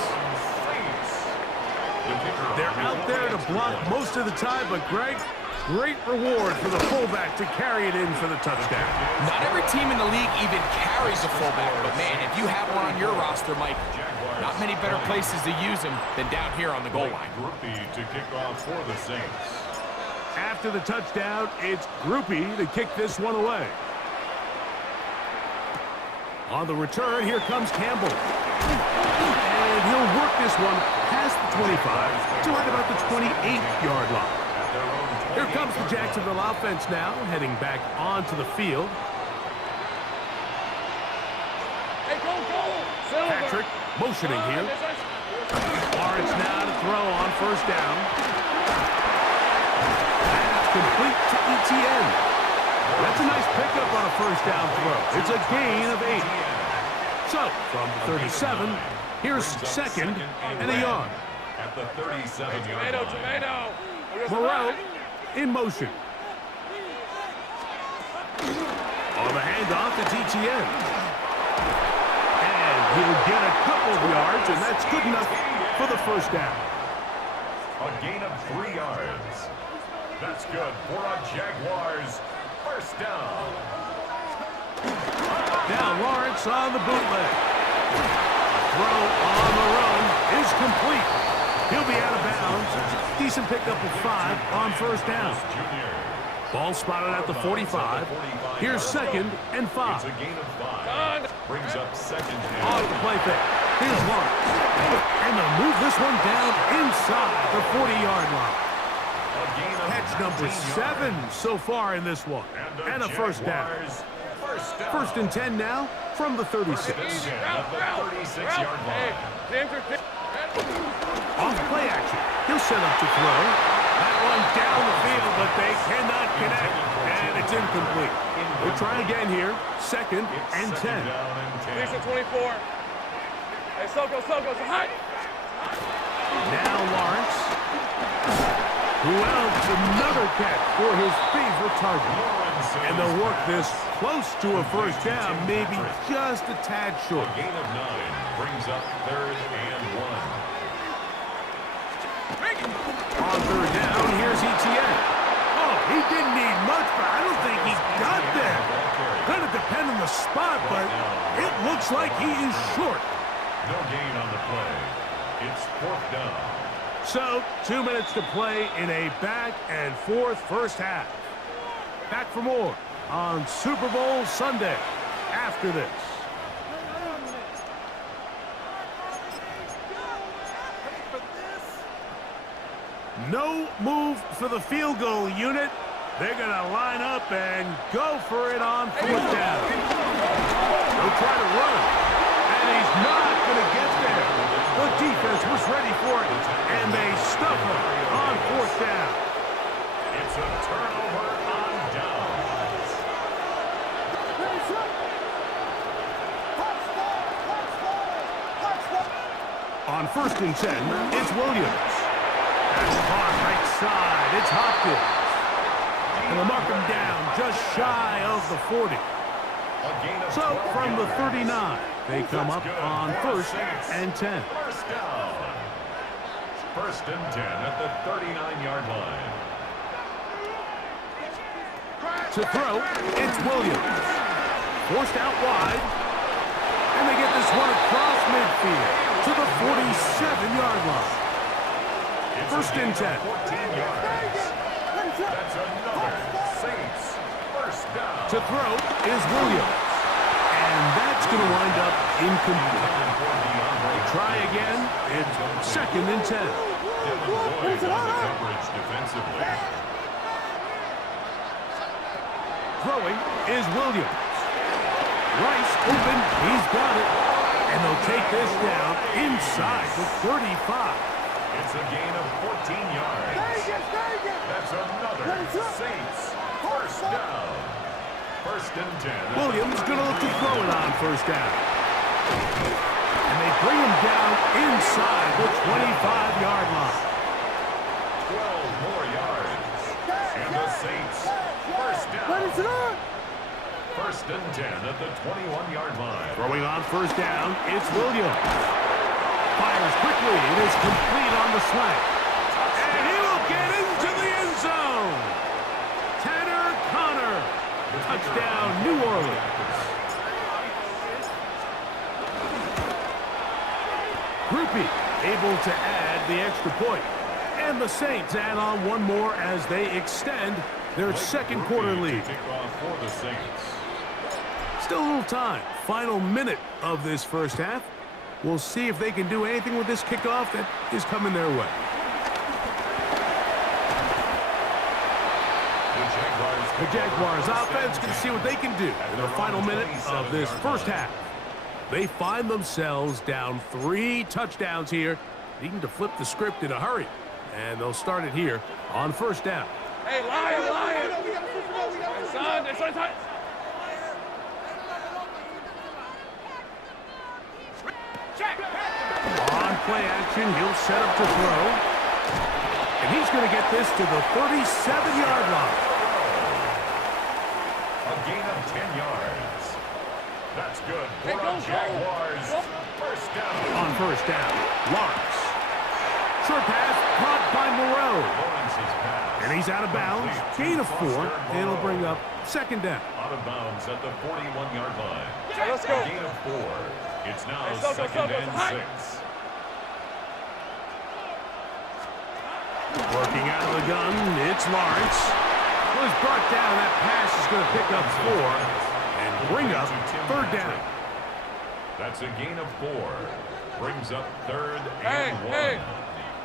They're out there to block most of the time, but Greg, great reward for the fullback to carry it in for the touchdown. Not every team in the league even carries a fullback, but man, if you have one on your roster, Mike, not many better places to use him than down here on the goal line. Groupie to kick off for the Saints. After the touchdown, it's Groupie to kick this one away. On the return, here comes Campbell. And he'll work this one past the 25 to right about the 28-yard line. Here comes the Jacksonville offense now, heading back onto the field. Hey, go, go! Silver. Patrick motioning here. Lawrence now to throw on first down. That's complete to ETN. That's a nice pickup on a first down throw. It's a gain of 8. So, from the 37, here's second and a yard. At the 37-yard line. Tomato. Moreau in motion. On the handoff, it's ETN. And he'll get a couple of yards, and that's good enough for the first down. A gain of 3 yards. That's good for a Jaguars first down. Now Lawrence on the bootleg. Throw on the run is complete. He'll be out of bounds. Decent pickup of 5 on first down. Ball spotted at the 45. Here's second and 5. It's a gain of 5. Brings up second down. Off the play fake. Here's Lawrence. And they'll move this one down inside the 40-yard line. Catch number 7 so far in this one. And a first down. First and 10 now from the 36. Off play action. He'll set up to throw. That one down the field, but they cannot connect. And it's incomplete. We'll try again here. Second and 10. Here's the 24. Hey, Soko, high. Now Lawrence. Who else? Another catch for his favorite target. And they'll work this close to a first down, maybe just a tad short. A gain of 9 brings up third and 1. On third down, here's ETN. Oh, he didn't need much, but I don't think he got there. Gonna depend on the spot, but it looks like he is short. No gain on the play. It's fourth down. So, 2 minutes to play in a back-and-forth first half. Back for more on Super Bowl Sunday after this. No move for the field goal unit. They're going to line up and go for it on fourth down. They'll try to run, and he's not going to get there. The defense was ready for it, and they stuff him on fourth down. It's a turnover on downs. On first and 10, it's Williams. That's caught right side. It's Hopkins. And they'll mark him down just shy of the 40. So from the 39, they come up on first and 10. First down. First and 10 at the 39-yard line. To throw, it's Williams. Forced out wide. And they get this one across midfield to the 47-yard line. First and 10. 14 yards. That's another Saints first down. To throw is Williams. And that's going to wind up incomplete. They try again. It's second and 10. Devin Boyd on the coverage defensively. Throwing is Williams. Rice open. He's got it. And they'll take this down inside the 35. It's a gain of 14 yards. That's another Saints first down. First and 10. Williams going to look to throw it on first down. And they bring him down inside the 25-yard line. 12 more yards. And the Saints first down. First and 10 at the 21-yard line. Throwing on first down, it's Williams. Fires quickly. It is complete on the slant. And he will get into the end zone. Tanner Connor. Touchdown, New Orleans. Groupie able to add the extra point. And the Saints add on one more as they extend their second quarter lead. Kickoff for the Saints. Still a little time. Final minute of this first half. We'll see if they can do anything with this kickoff that is coming their way. The Jaguars offense can see what they can do in the final minute of this first half. They find themselves down 3 touchdowns here, needing to flip the script in a hurry. And they'll start it here on first down. Hey, Lion! Hey, son, they start tight. On play action, he'll set up to throw. And he's going to get this to the 37-yard line. A gain of 10 yards. That's good for the Jaguars. First down. On first down, Lawrence. Short pass, caught by Moreau. Lawrence's pass. And he's out of bounds. Gain of 4. And it'll bring up second down. Out of bounds at the 41-yard line. Hey, let's go. Gain of 4. It's now Hey, go, second and high. 6. Working out of the gun, it's Lawrence. Was brought down. That pass is going to pick up 4 and bring up third down. That's a gain of 4. Brings up third Hey, and 1.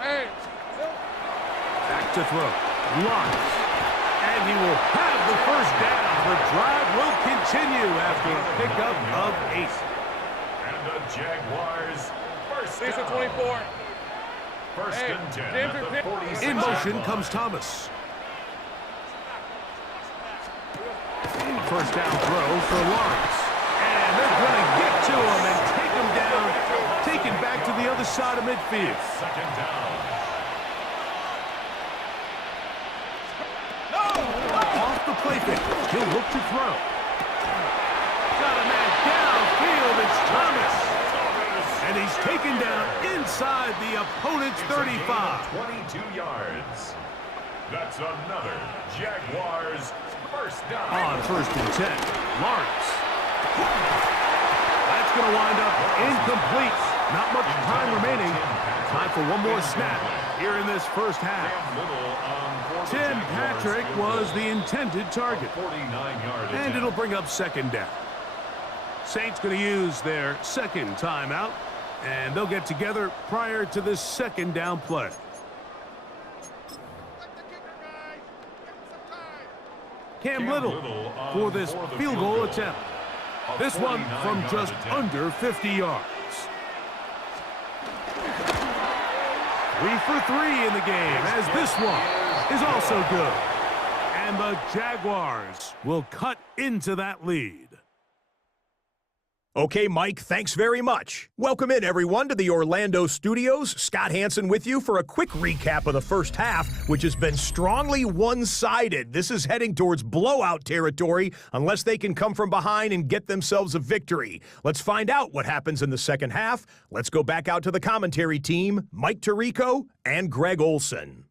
hey. Back to throw. Lawrence. And he will have the first down. The drive will continue after a pickup of 8. And the Jaguars first These are down. 24. First Hey, and 10 James, at the 46. In motion comes Thomas. First down throw for Lawrence. And they're going to get to him and take him down. Taken back to the other side of midfield. Second down. Off the play fake. He'll look to throw. Got a man downfield. It's Thomas. And he's taken down inside the opponent's 35. 22 yards. That's another Jaguars first down. On first and 10, Lawrence. That's going to wind up incomplete. Not much time remaining. Time for one more snap here in this first half. Tim Patrick was the intended target. 49-yard And it'll bring up second down. Saints going to use their second timeout. And they'll get together prior to this second down play. Cam Little for this field goal attempt. This one from just under 50 yards. 3 for 3 in the game, as this one is also good. And the Jaguars will cut into that lead. Okay, Mike, thanks very much. Welcome in, everyone, to the Orlando studios. Scott Hansen with you for a quick recap of the first half, which has been strongly one-sided. This is heading towards blowout territory unless they can come from behind and get themselves a victory. Let's find out what happens in the second half. Let's go back out to the commentary team, Mike Tirico and Greg Olson.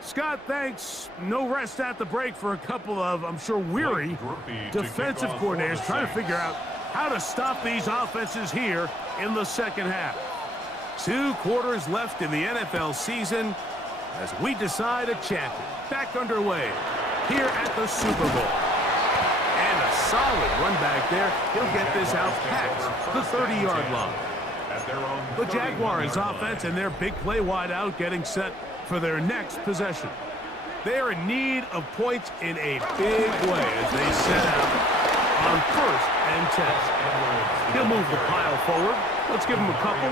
Scott, thanks. No rest at the break for a couple of, I'm sure, weary defensive coordinators trying to figure out how to stop these offenses here in the second half. 2 quarters left in the NFL season as we decide a champion. Back underway here at the Super Bowl. And a solid run back there. He'll get this out past the 30-yard line. The Jaguars offense and their big play wideout getting set for their next possession. They are in need of points in a big way as they set out on first and 10. He'll move the pile forward. Let's give him a couple.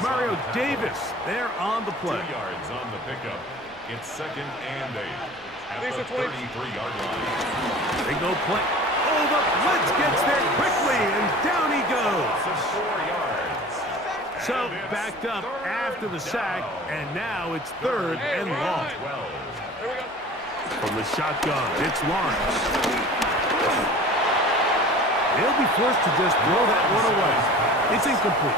Mario Davis there on the play. 2 yards on the pickup. It's second and 8 at the 33-yard line. They go play. Oh, the blitz gets there quickly, and down he goes. 4 yards. So backed up after the sack, and now it's third and long. From the shotgun, it's Lawrence. He'll be forced to just throw that one away. It's incomplete.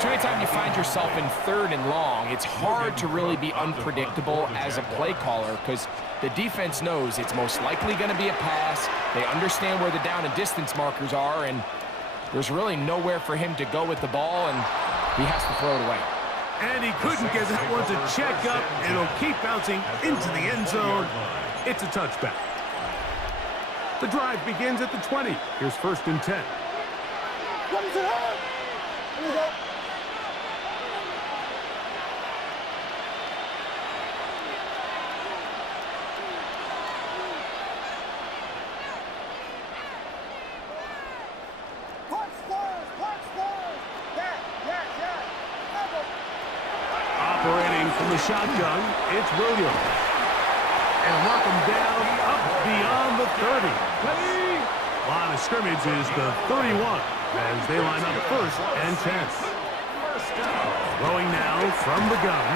So anytime you find yourself in 3rd and long, it's hard to really be unpredictable as a play caller because the defense knows it's most likely going to be a pass. They understand where the down and distance markers are, and there's really nowhere for him to go with the ball, and he has to throw it away. And he couldn't get that one to check up. It'll keep bouncing into the end zone. It's a touchback. The drive begins at the 20. Here's 1st and 10. What is it? Here we go. Operating from the shotgun, it's Williams. And knock him down up beyond the 30. Line of scrimmage is the 31 as they line up 1st and 10. Throwing now from the gun.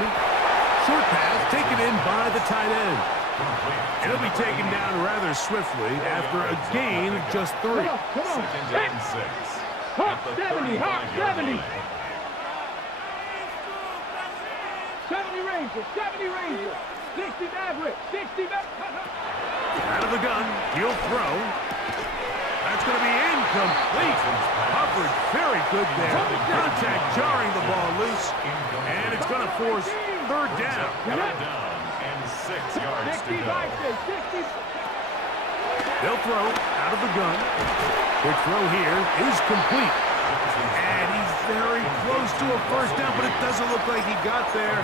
Short pass taken in by the tight end. It'll be taken down rather swiftly after a gain of just 3. Come on. Second and 6. Hawk 70, Hawk 70. 70 Rangers, 70 Rangers. 60 Maverick, 60 Maverick. Out of the gun, he'll throw. That's going to be incomplete. Coverage very good there. Contact jarring the ball loose. And it's going to force 3rd down. Third down and 6 yards to go. 60. They'll throw out of the gun. Quick throw here is complete. And he's very close to a 1st down, but it doesn't look like he got there.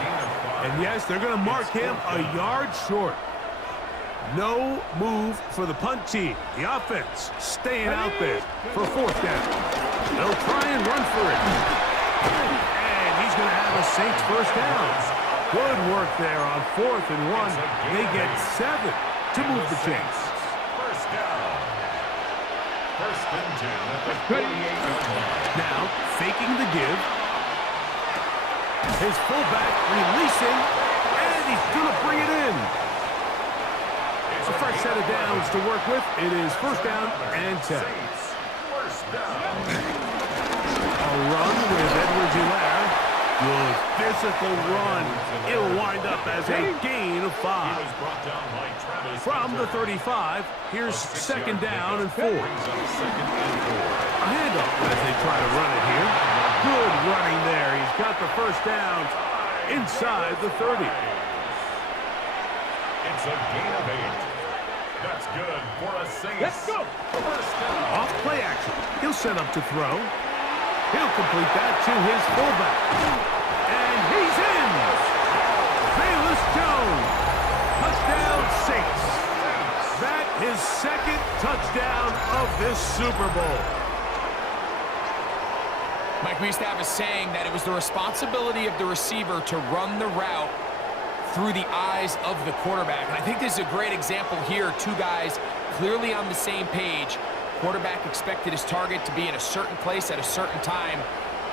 And yes, they're going to mark him a yard short. No move for the punt team. The offense staying out there for 4th down. They'll try and run for it. And he's going to have a Saints 1st down. Good work there on 4th and 1. They get 7 to move the chains. 1st down. 1st and 10 at the 48-yard line. Now, faking the give. His fullback releasing, and he's going to bring it in. A fresh set of downs to work with. It is 1st down and 10. Saints, 1st down. A run with Edwards-Helaire. Good physical run. It'll wind up as a gain of 5. He was brought down by Travis From the Hunter. 35, here's 2nd down and 4. Brings up 2nd and 4. A handoff as they try to run it here. Good running there. He's got the 1st down inside the 30. It's a gain of 8. That's good for a Saints. Let's go. 1st down. Off play action. He'll set up to throw. He'll complete that to his fullback. And he's in. Bayless Jones. Touchdown Saints. That is 2nd touchdown of this Super Bowl. Mike, we used to have a saying that it was the responsibility of the receiver to run the route through the eyes of the quarterback. And I think this is a great example here. 2 guys clearly on the same page. Quarterback expected his target to be in a certain place at a certain time.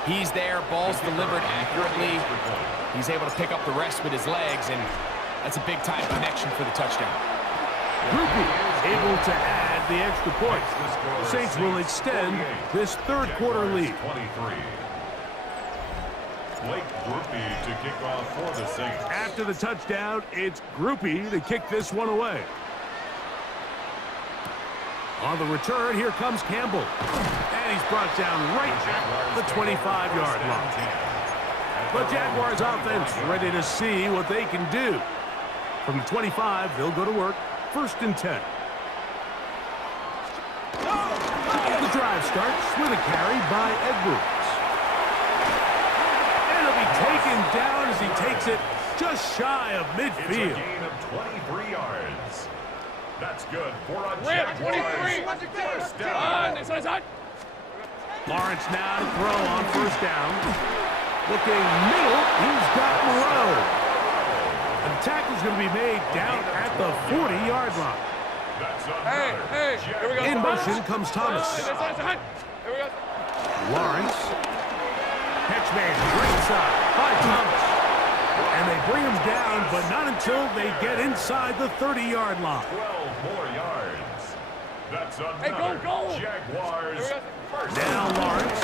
He's there, ball's delivered accurately. He's able to pick up the rest with his legs, and that's a big-time connection for the touchdown. Groupie able to add the extra point. The Saints will extend this 3rd quarter lead. 23. Blake Groupie to kick off for the Saints. After the touchdown, it's Groupie to kick this one away. On the return, here comes Campbell. And he's brought down right at the 25-yard line. The Jaguars offense ready to see what they can do. From the 25, they'll go to work. 1st and 10. The drive starts with a carry by Edwards. And he'll be taken down as he takes it just shy of midfield. It's a gain of 23 yards. That's good for a Rip, Jaguars 23. 1st down. Inside. Lawrence now to throw on 1st down. Looking middle, he's got Moreau. And the tackle's going to be made down at the 40-yard line. That's Hey, here we go. In motion comes Thomas. Inside. Here we go. Lawrence. Catch made right side by Thomas. And they bring him down, but not until they get inside the 30-yard line. 12 more yards. That's another Hey, go. Jaguars Here we go. 1st Now down. Lawrence.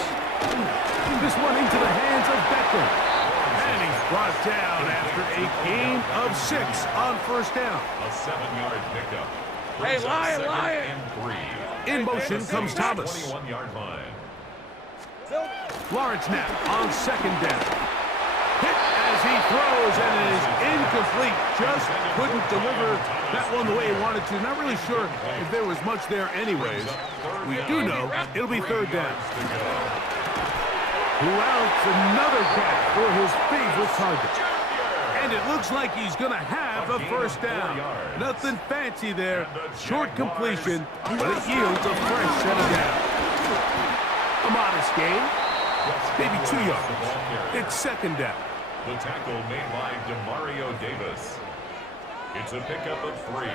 This one into the hands of Beckham. And he's brought down after a gain of 6 on first down. A 7-yard pickup. Hey, Brings up Lion, second Lion. and 3. In motion comes Thomas. 21-yard line. Lawrence now on second down. Hit as he throws, and it is incomplete. Just couldn't deliver that one the way he wanted to. Not really sure if there was much there anyways. We do know it'll be third down. Who else? Another catch for his favorite target. And it looks like he's going to have a first down. Nothing fancy there. Short completion, but it yields a fresh set of downs. A modest gain. Maybe 2 yards. It's second down. The tackle made by DeMario Davis. It's a pickup of 3.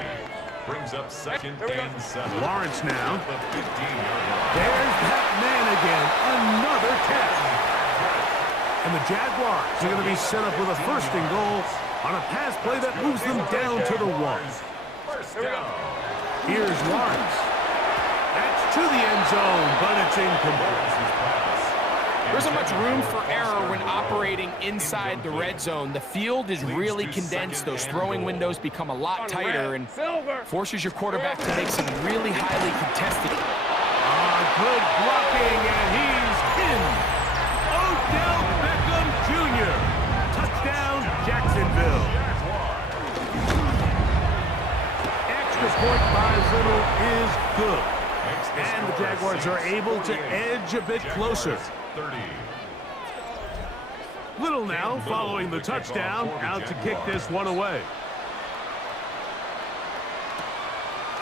Brings up second and 7. Lawrence now. The 15-yard line. There's that man again. Another catch. And the Jaguars are going to be set up with a first and goal on a pass play that moves them down to the 1. First down. Here's Lawrence. That's to the end zone, but it's incomplete. There isn't much room for error when operating inside the red zone. The field is really condensed. Those throwing windows become a lot tighter and forces your quarterback to make some really highly contested. Good blocking, and he's in. Odell Beckham Jr. Touchdown, Jacksonville. Extra point by Little is good. And the Jaguars are able to edge a bit closer. 30. Little now following the touchdown, out to kick this one away.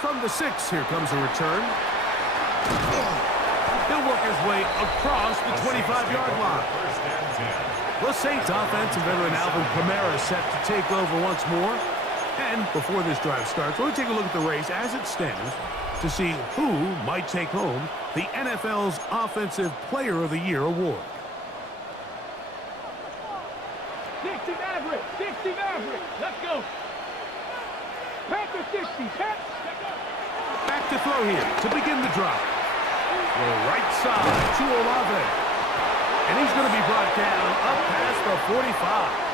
From the 6, here comes a return. He'll work his way across the 25-yard line. The Saints offense and veteran Alvin Kamara set to take over once more. And before this drive starts, we'll take a look at the race as it stands to see who might take home the NFL's Offensive Player of the Year award. 60 Maverick, 60 Maverick. Let's go. Panther 60, Pat. Back to throw here to begin the drive. The right side to Olave. And he's going to be brought down up past the 45.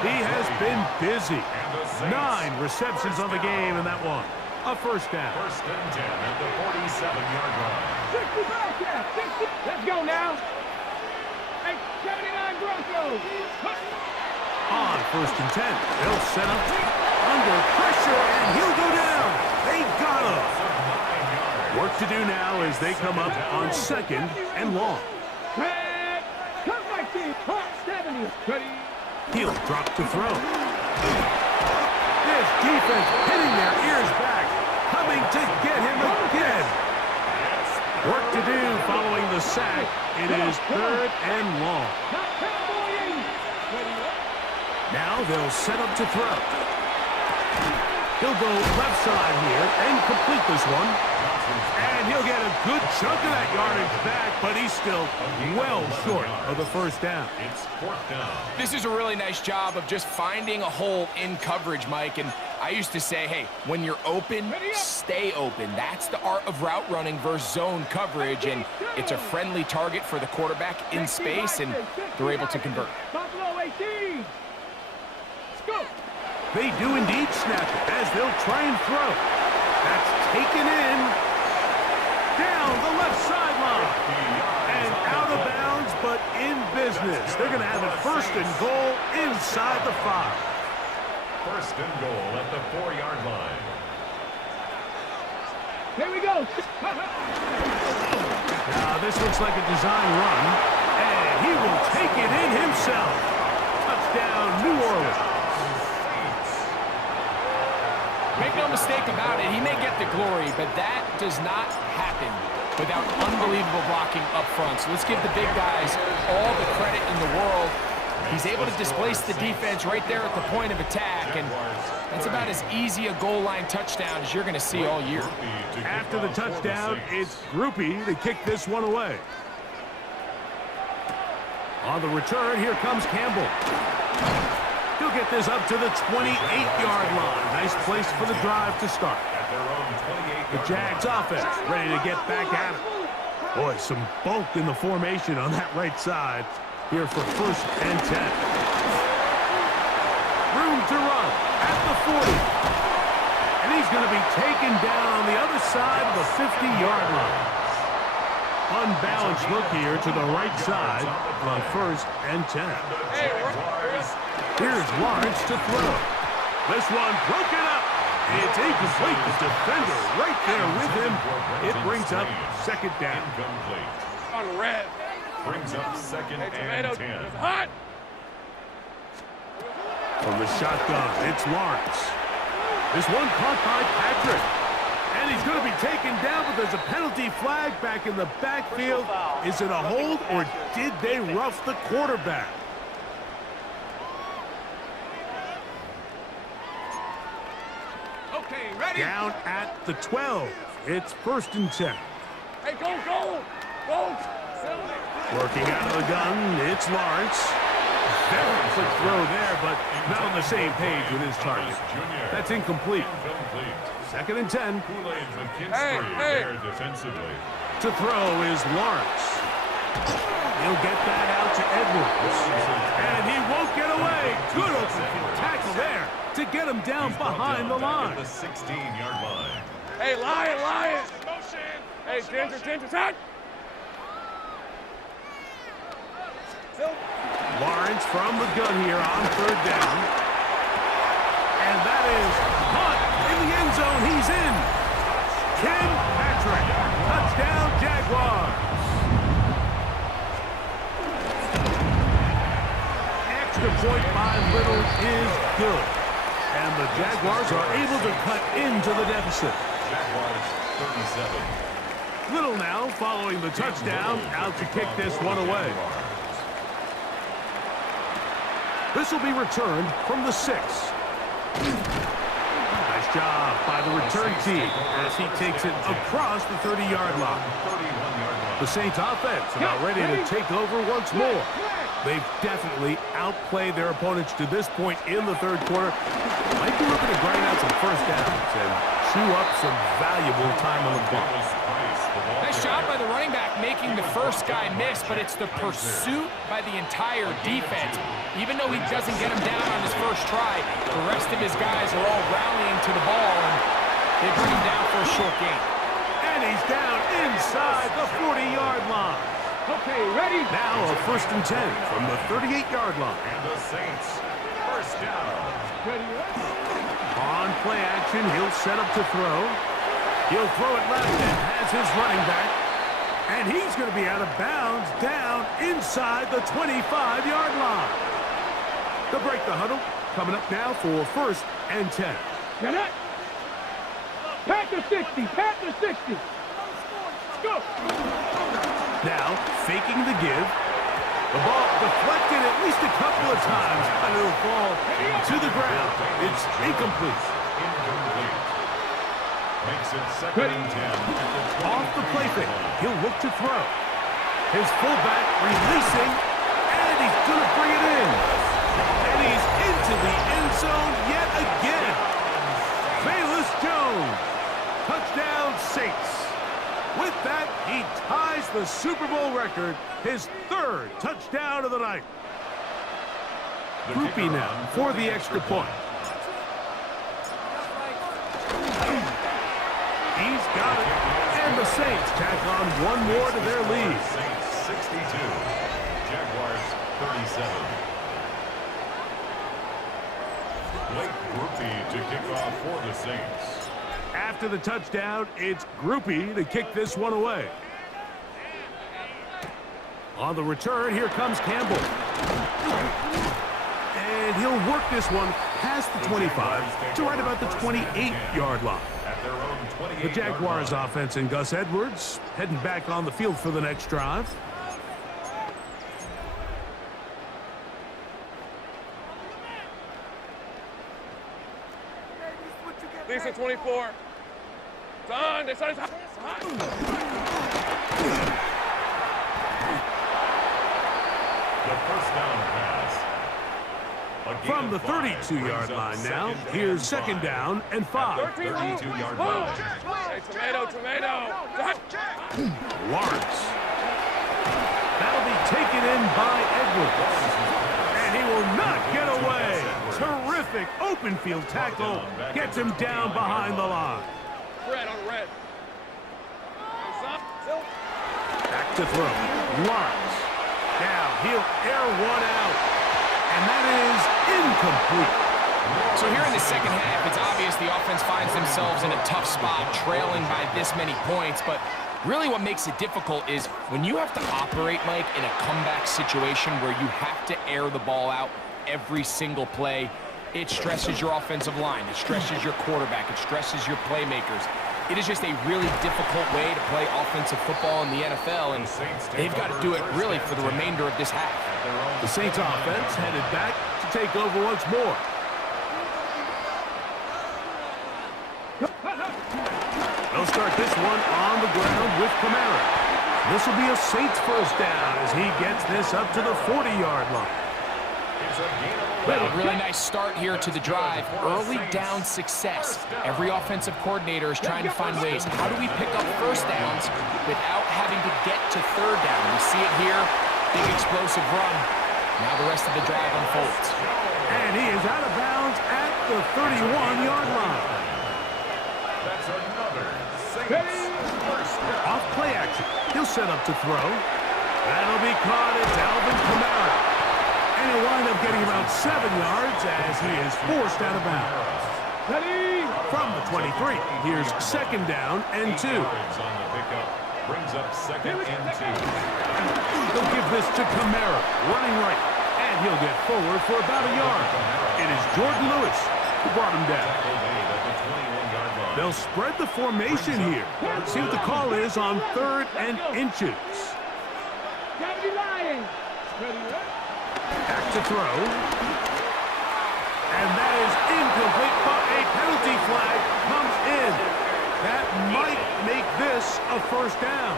He has been busy. 9 receptions on the game in that one. A first down. First and 10 at the 47-yard line. 60 Bearcat, 60. Let's go now. Hey, 79 Broncos. On first and 10, they'll set up under pressure, and he'll go down. They got him. Work to do now as they come up on second and long. Red, come back to hot 70. Ready. He'll drop to throw. This defense hitting their ears back, coming to get him again. Work to do following the sack. It is third and long. Now they'll set up to throw. He'll go left side here and complete this one. And he'll get a good chunk of that yardage back, but he's still well short of the first down. It's fourth down. This is a really nice job of just finding a hole in coverage, Mike. And I used to say, hey, when you're open, stay open. That's the art of route running versus zone coverage. And it's a friendly target for the quarterback in space, and they're able to convert. Buffalo 18. Let's go. They do indeed snap it as they'll try and throw. That's taken in. Down the left sideline. And out of bounds, but in business. They're going to have a first and goal inside the 5. First and goal at the 4-yard line. Here we go. Now this looks like a design run. And he will take it in himself. Touchdown, New Orleans. Make no mistake about it, he may get the glory, but that does not happen without unbelievable blocking up front. So let's give the big guys all the credit in the world. He's able to displace the defense right there at the point of attack, and that's about as easy a goal line touchdown as you're going to see all year. After the touchdown, it's Groupie to kick this one away. On the return, here comes Campbell. He'll get this up to the 28-yard line. Nice place for the drive to start. The Jags offense ready to get back at it. Boy, some bulk in the formation on that right side here for 1st and 10. Room to run at the 40. And he's going to be taken down on the other side of the 50-yard line. Unbalanced look here to the right side on 1st and 10. Here's Lawrence to throw. This one broken up. It's incomplete. The defender right there with him. It brings up 2nd down. On red. Brings up 2nd and 10. It's hot. From the shotgun, it's Lawrence. This one caught by Patrick. And he's going to be taken down, but there's a penalty flag back in the backfield. Is it a hold, or did they rough the quarterback? Okay, ready? Down at the 12. It's 1st and 10. Hey, go, go, go. Working out of the gun, it's Lawrence. Very quick throw there, but not on the same page with his target. That's incomplete. 2nd and 10. There defensively. To throw is Lawrence. He'll get that out to Edwards. And he won't get away. Good open field tackle there to get him down behind the line. The 16-yard line. Hey, Lion. Hey, Ginger, hot. Lawrence from the gun here on 3rd down. And that is caught in the end zone. He's in. Ken Patrick. Touchdown, Jaguars. Extra point by Little is good. And the Jaguars are able to cut into the deficit. Jaguars 37. Little now following the touchdown, out to kick this one away. This will be returned from the 6. Nice job by the return team as he takes it across the 30-yard line. The Saints offense about ready to take over once more. They've definitely outplayed their opponents to this point in the 3rd quarter. Might be looking to grind out some 1st downs and chew up some valuable time on the clock. Nice job by the running back making the first guy miss, but it's the pursuit by the entire defense. Even though he doesn't get him down on his first try, the rest of his guys are all rallying to the ball, and they bring him down for a short gain. And he's down inside the 40-yard line. Okay, ready? Now a 1st and 10 from the 38-yard line. And the Saints, 1st down. Ready? On play action, he'll set up to throw. He'll throw it left and has his running back. And he's going to be out of bounds down inside the 25-yard line. To break the huddle, coming up now for 1st and 10. Get it? Packer 60, Packer 60. Go. Now, faking the give. The ball deflected at least a couple of times, and it'll fall to the ground. It's incomplete. Makes it 2nd and 10. Off the play fake, he'll look to throw. His fullback releasing, and he's going to bring it in. And he's into the end zone yet again. Bayless Jones, touchdown Saints. With that, he ties the Super Bowl record, his 3rd touchdown of the night. Groupie now for the extra point. He's got it, and the Saints tack on one more to their lead. Saints 62, Jaguars 37. Blake Groupie to kick off for the Saints. After the touchdown, it's Groupie to kick this one away. On the return, here comes Campbell. And he'll work this one past the 25 to right about the 28-yard line. The Jaguars offense and Gus Edwards heading back on the field for the next drive. Lisa 24. Son, this is hot. The 1st down pass. From the 32-yard line now, here's 2nd down and 5. 32-yard line. Hey, tomato. Lawrence. That'll be taken in by Edwards. And he will not get away. Terrific open field tackle. Gets him down behind the line. Red on red. Back to throw. Lawrence. Now he'll air one out. And that is incomplete. So here in the second half, it's obvious the offense finds themselves in a tough spot, trailing by this many points. But really what makes it difficult is when you have to operate, Mike, in a comeback situation where you have to air the ball out every single play, it stresses your offensive line, it stresses your quarterback, it stresses your playmakers. It is just a really difficult way to play offensive football in the NFL, and they've got to do it really for the remainder of this half. The Saints offense headed back to take over once more. They'll start this one on the ground with Kamara. This will be a Saints first down as he gets this up to the 40-yard line. A really nice start here to the drive. Early down success. Every offensive coordinator is trying to find ways. How do we pick up first downs without having to get to third down? We see it here. Big explosive run. Now the rest of the drive unfolds. And he is out of bounds at the 31-yard line. That's another Saints first down. Off play action. He'll set up to throw. That'll be caught. It's Alvin Kamara. And he'll wind up getting about 7 yards as he is forced out of bounds. From the 23, here's second down and 2. On the pickup, brings up second and 2. He'll give this to Kamara, running right, and he'll get forward for about a yard. It is Jordan Lewis who brought him down. They'll spread the formation here. See what the call is on 3rd and inches. Back to throw. And that is incomplete, but a penalty flag comes in. That might make this a first down.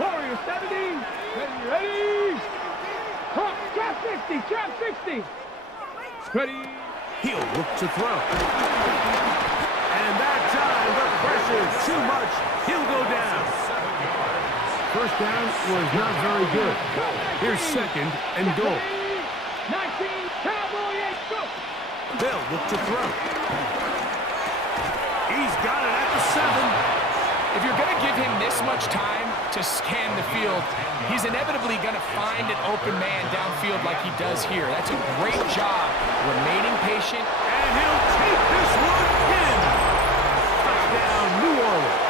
Warriors 70. Ready. Trap 60. Trap 60. Ready. He'll look to throw. And that time, the pressure's too much. He'll go down. First down was not very good. Here's second and goal. 19. Cowboy, go. They'll look to throw. He's got it at the 7. If you're going to give him this much time to scan the field, he's inevitably going to find an open man downfield like he does here. That's a great job remaining patient. And he'll take this one in. Touchdown, New Orleans.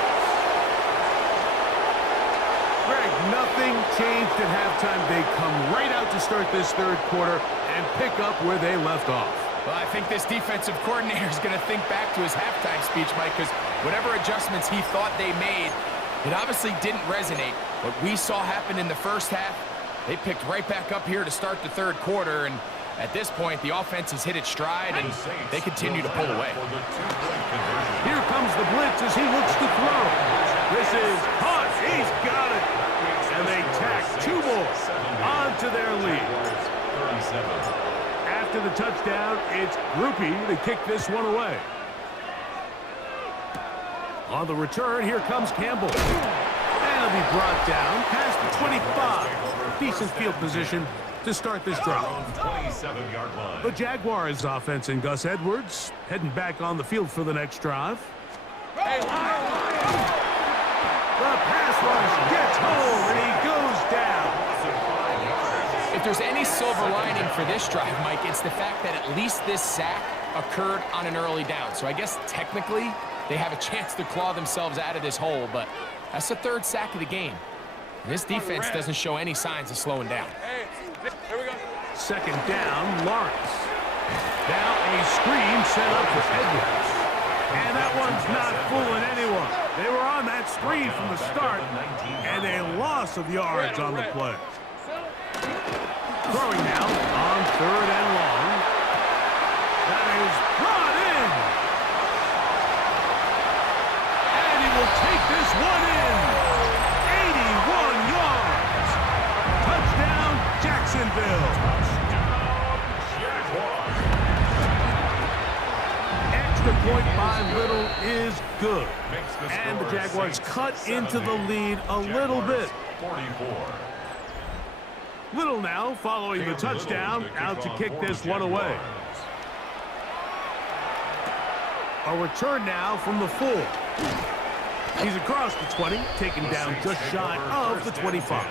Greg, nothing changed at halftime. They come right out to start this third quarter and pick up where they left off. Well, I think this defensive coordinator is going to think back to his halftime speech, Mike, because whatever adjustments he thought they made, it obviously didn't resonate. What we saw happen in the first half, they picked right back up here to start the third quarter, and at this point, the offense has hit its stride, and they continue to pull away. Here comes the blitz as he looks to throw. This is hot. He's got it. And they tack 2 more onto their lead. After the touchdown, it's Groupie to kick this one away. On the return, here comes Campbell. And he'll be brought down past the 25. Decent field position to start this drive. 27-yard line. The Jaguars offense and Gus Edwards heading back on the field for the next drive. The pass rush gets home and he goes down. If there's any silver lining for this drive, Mike, it's the fact that at least this sack occurred on an early down. So I guess technically they have a chance to claw themselves out of this hole, but that's the 3rd sack of the game. This defense doesn't show any signs of slowing down. Here we go. Second down, Lawrence. Now a screen set up for Edwards. And that one's not fooling anyone. They were on that screen from the start, and a loss of yards on the play. Throwing now on 3rd and long. That is brought in. And he will take this one in. 81 yards. Touchdown, Jacksonville. point by Little is good. And the Jaguars cut into the lead a little bit. 44. Little now following the touchdown, out to kick this one away. A return now from the 4. He's across the 20, taken down just shy of the 25.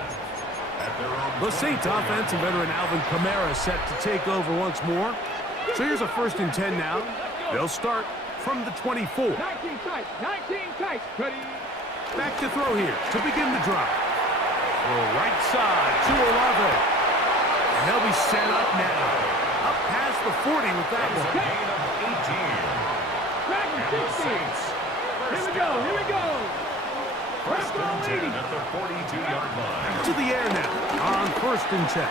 The Saints offense and veteran Alvin Kamara set to take over once more. So here's a 1st and 10 now. They'll start from the 24. 19 tight, 19 tight. Ready. Back to throw here to begin the drive. Throw right side to 11. And they'll be set up now. Up past the 40 with that one. Gain of 18. And the Saints. Here we go, here we go. First and 10 at the 42-yard line. To the air now on 1st and 10.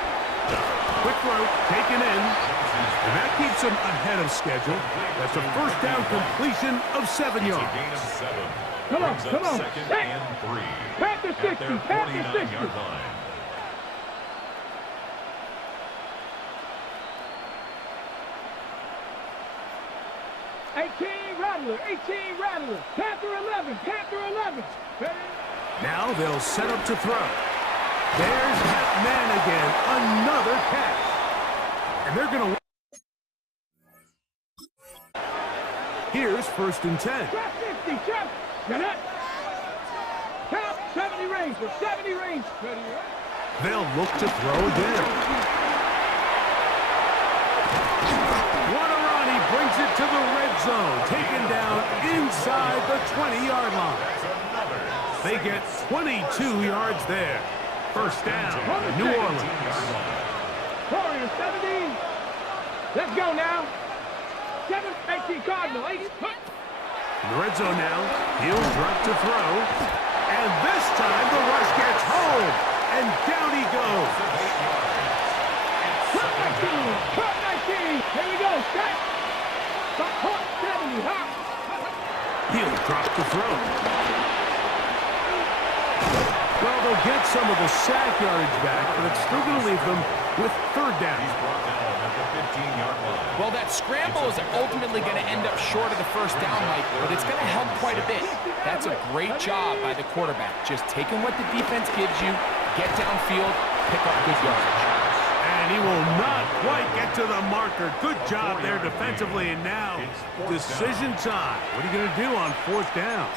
Quick throw taken in. And that keeps them ahead of schedule. That's a 1st down completion of 7 yards. It's a gain of 7. Come on, Brings come up on. 2nd Hey. and 3. Panther 60, At their Panther 60. 49-yard line. Rattler, 18 Rattler. Panther 11, Panther 11. Ready. Now they'll set up to throw. There's that man again. Another catch. And they're going to... Here's 1st and 10. Trap 50, trap. Get it. Count 70 range, 70 range. Ready. They'll look to throw again. What a run. He brings it to the red zone. Taken down inside the 20-yard line. They get 22 yards there. 1st down, New Orleans. Warriors 17. Let's go now. 18 Cardinal. 8. In the red zone now, he'll drop to throw. And this time the rush gets home. And down he goes. Cut 19. Here we go. Set. Cut 70. Hop. He'll drop to throw. Well, they'll get some of the sack yardage back, but it's still going to leave them with 3rd down. He's brought down at the 15-yard line. Well, that scramble is ultimately going to end up short of the 1st down, Mike, but it's going to help quite a bit. That's a great job by the quarterback. Just taking what the defense gives you, get downfield, pick up good yardage. And he will not quite get to the marker. Good job there defensively, and now decision time. What are you going to do on 4th down?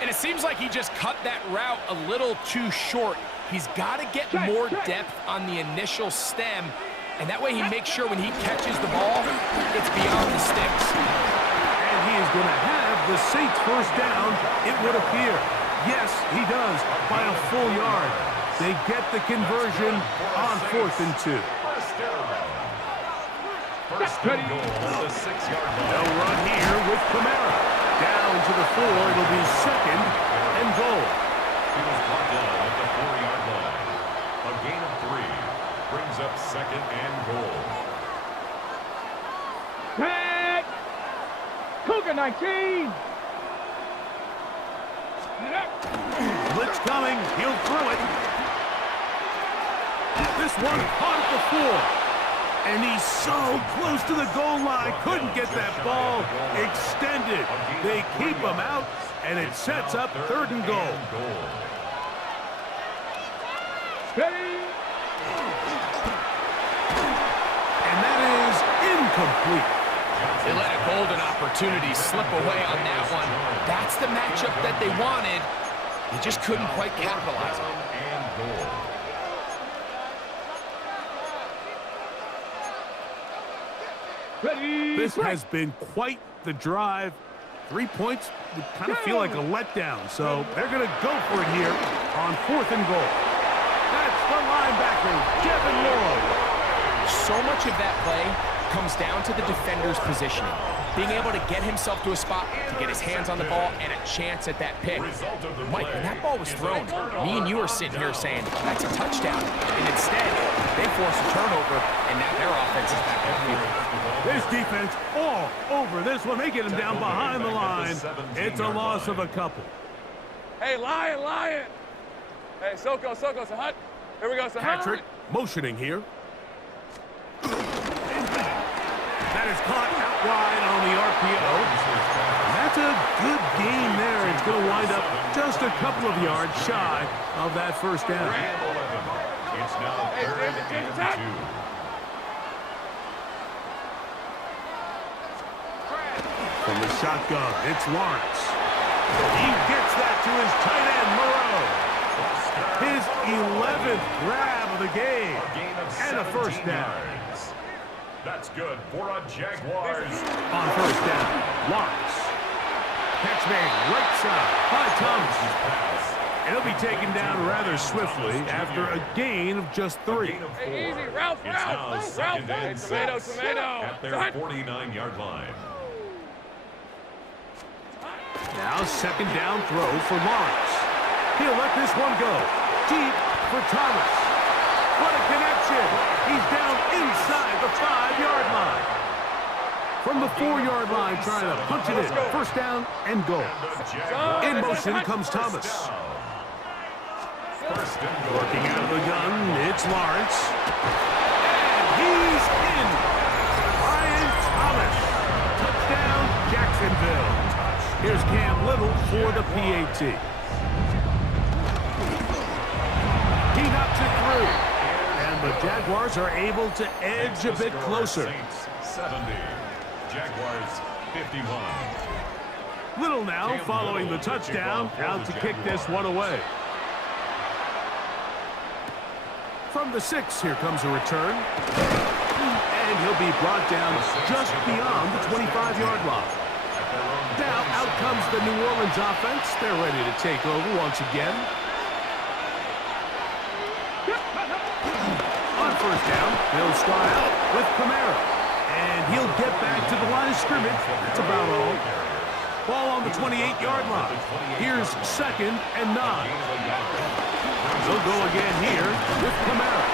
And it seems like he just cut that route a little too short. He's got to get more depth on the initial stem, and that way he makes sure when he catches the ball, it's beyond the sticks. And he is going to have the Saints 1st down, it would appear. Yes, he does, by a full yard. They get the conversion on 4th and 2. First and goal at the 6-yard line. They'll run here with Kamara. Down to the 4, it'll be 2nd and goal. He was brought down at the 4-yard line. A gain of 3 brings up 2nd and goal. Tag. Cougar 19. Blitz coming, he'll throw it. This one caught at the 4. And he's so close to the goal line, couldn't get that ball extended. They keep him out, and it sets up 3rd and goal. Ready. And that is incomplete. They let a golden opportunity slip away on that one. That's the matchup that they wanted. They just couldn't quite capitalize on it. And goal. Ready. This has been quite the drive. 3 points would kind of feel like a letdown, so they're going to go for it here on 4th and goal. That's the linebacker, Devin Lloyd. So much of that play comes down to the defender's positioning. Being able to get himself to a spot, to get his hands on the ball, and a chance at that pick. Mike, when that ball was thrown, me and you are sitting here saying, that's a touchdown. And instead, they force a turnover, and now their offense is back on the field. This defense all over this one. They get him down behind the line. It's a loss of a couple. Hey, Lion, Lion. Hey, Soko, Sahut. Here we go, Sahut. Patrick motioning here. That is caught out wide on the arc RPO. And that's a good gain there. It's going to wind up just a couple of yards shy of that first down. It's now 3rd and 2. From the shotgun, it's Lawrence. He gets that to his tight end, Moreau. His 11th grab of the game. And a first down. That's good for a Jaguars. On first down, Lawrence. Catch made right side by Thomas. And he'll be taken down rather swiftly after a gain of just 3. Hey, easy, Ralph, It's now Ralph, 2nd Ralph. and 6 Tomato. at their 49-yard line. Now 2nd down throw for Lawrence. He'll let this one go. Deep for Thomas. What a connection. He's down inside the 5-yard line. From the 4-yard line, trying to punch it in. First down and goal. In motion comes Thomas. Working out of the gun, it's Lawrence. And he's in. Brian Thomas. Touchdown, Jacksonville. Here's Cam Little for the PAT. He knocks it through. And the Jaguars are able to edge a bit closer. 70. Jaguars 51. Little now following the touchdown, out to kick this one away. From the 6, here comes a return. And he'll be brought down just beyond the 25-yard line. Now out comes the New Orleans offense. They're ready to take over once again. On first down, they'll start out with Kamara. And he'll get back to the line of scrimmage. That's about all. Ball on the 28-yard line. Here's 2nd and 9. They'll go again here with Kamara.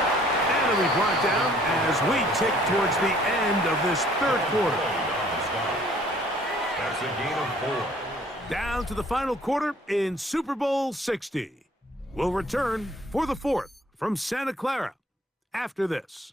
And he'll be brought down as we tick towards the end of this 3rd quarter. That's a gain of 4. Down to the final quarter in Super Bowl 60. We'll return for the 4th from Santa Clara after this.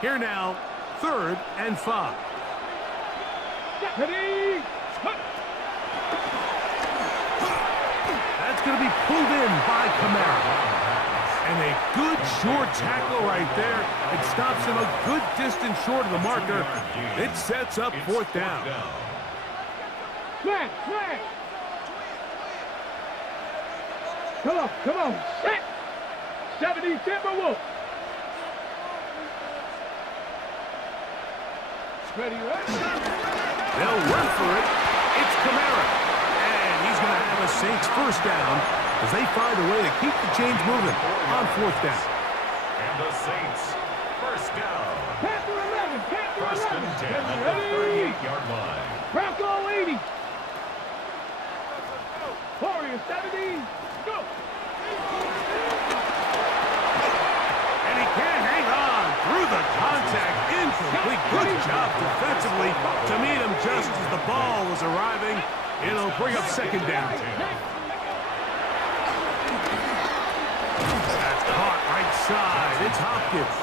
Here now, 3rd and 5. Ready? That's going to be pulled in by Kamara. And a good short tackle right there. It stops him a good distance short of the marker. It sets up 4th down. Flag, flag. Come on. Set. 70 Timberwolves. Ready, right? They'll run for it. It's Kamara. And he's going to have a Saints first down as they find a way to keep the chains moving on 4th down. And the Saints first down. Panther 11, Panther 11. First and 10 at the 38-yard line. Bronco 80. Warriors 70. Go. And he can't hang on through the contact. Incomplete. Good job defensively to meet him just as the ball was arriving. It'll bring up 2nd down. That's caught right side. It's Hopkins.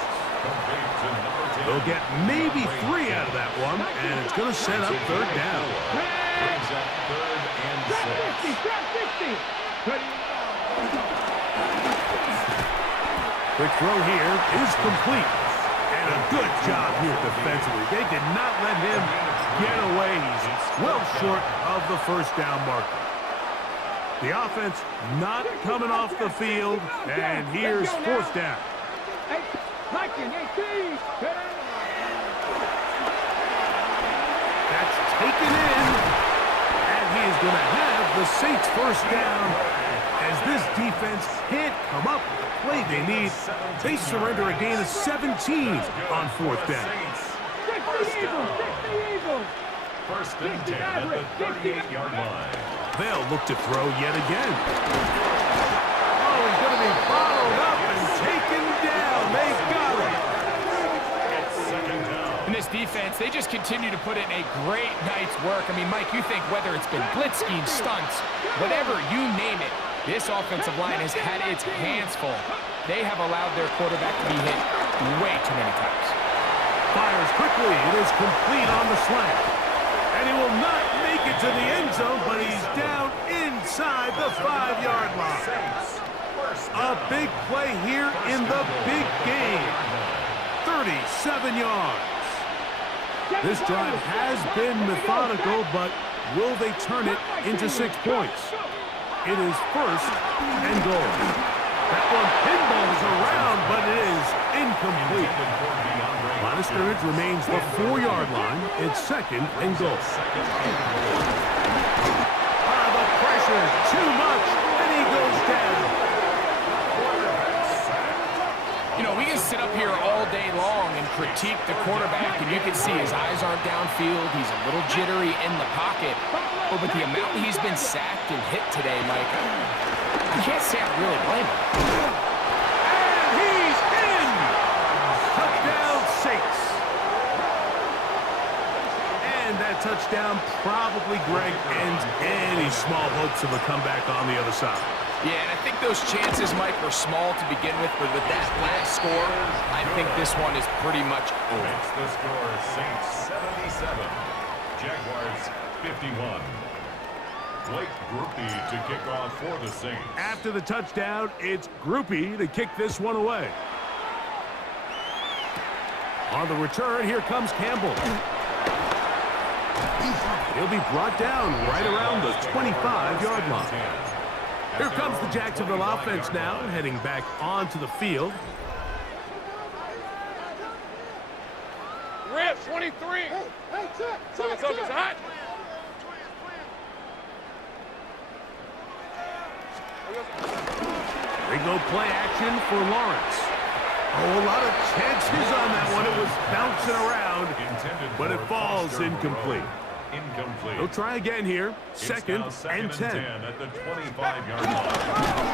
They'll get maybe 3 out of that one, and it's going to set up 3rd down. Brings up 3rd and 6. Trap 60. Ready. Quick throw here is complete. And a good job here defensively. They did not let him get away. He's well short of the first down marker. The offense not coming off the field. And here's 4th down. That's taken in. And he is going to have the Saints first down. As this defense can't come up with the play they need, they surrender a gain of 17 on fourth down. First and 10 at the 38-yard line. They'll look to throw yet again. Oh, he's going to be followed up and taken down. They got him. It's second down. In this defense, they just continue to put in a great night's work. I mean, Mike, you think whether it's been blitz schemes, stunts, whatever you name it, this offensive line has had its hands full. They have allowed their quarterback to be hit way too many times. Fires quickly. It is complete on the slant. And he will not make it to the end zone, but he's down inside the 5-yard line. A big play here in the big game. 37 yards. This drive has been methodical, but will they turn it into 6 points? It is first and goal. That one pinballs around, but it is incomplete. Line of scrimmage remains the 4-yard line. It's second and goal. The pressure, too much, and he goes down. You know, we can sit up here all day long and critique the quarterback, and you can see his eyes aren't downfield. He's a little jittery in the pocket. But with the amount he's been sacked and hit today, Mike, I can't say I really blame him. And he's in! Touchdown, Saints. And that touchdown probably, Greg, ends any small hopes of a comeback on the other side. Yeah, and I think those chances, Mike, were small to begin with, but with that last score, I think this one is pretty much over. It's the score, Saints 77, Jaguars 51. Blake Groupie to kick off for the Saints. After the touchdown, it's Groupie to kick this one away. On the return, here comes Campbell. He'll be brought down right around the 25-yard line. Here comes the Jacksonville offense now, heading back onto the field. Rip, 23. It's hot. They go play action for Lawrence. Oh, a lot of chances on that one. It was bouncing around, but it falls incomplete. He'll try again here. Second and 10. At the 25-yard line.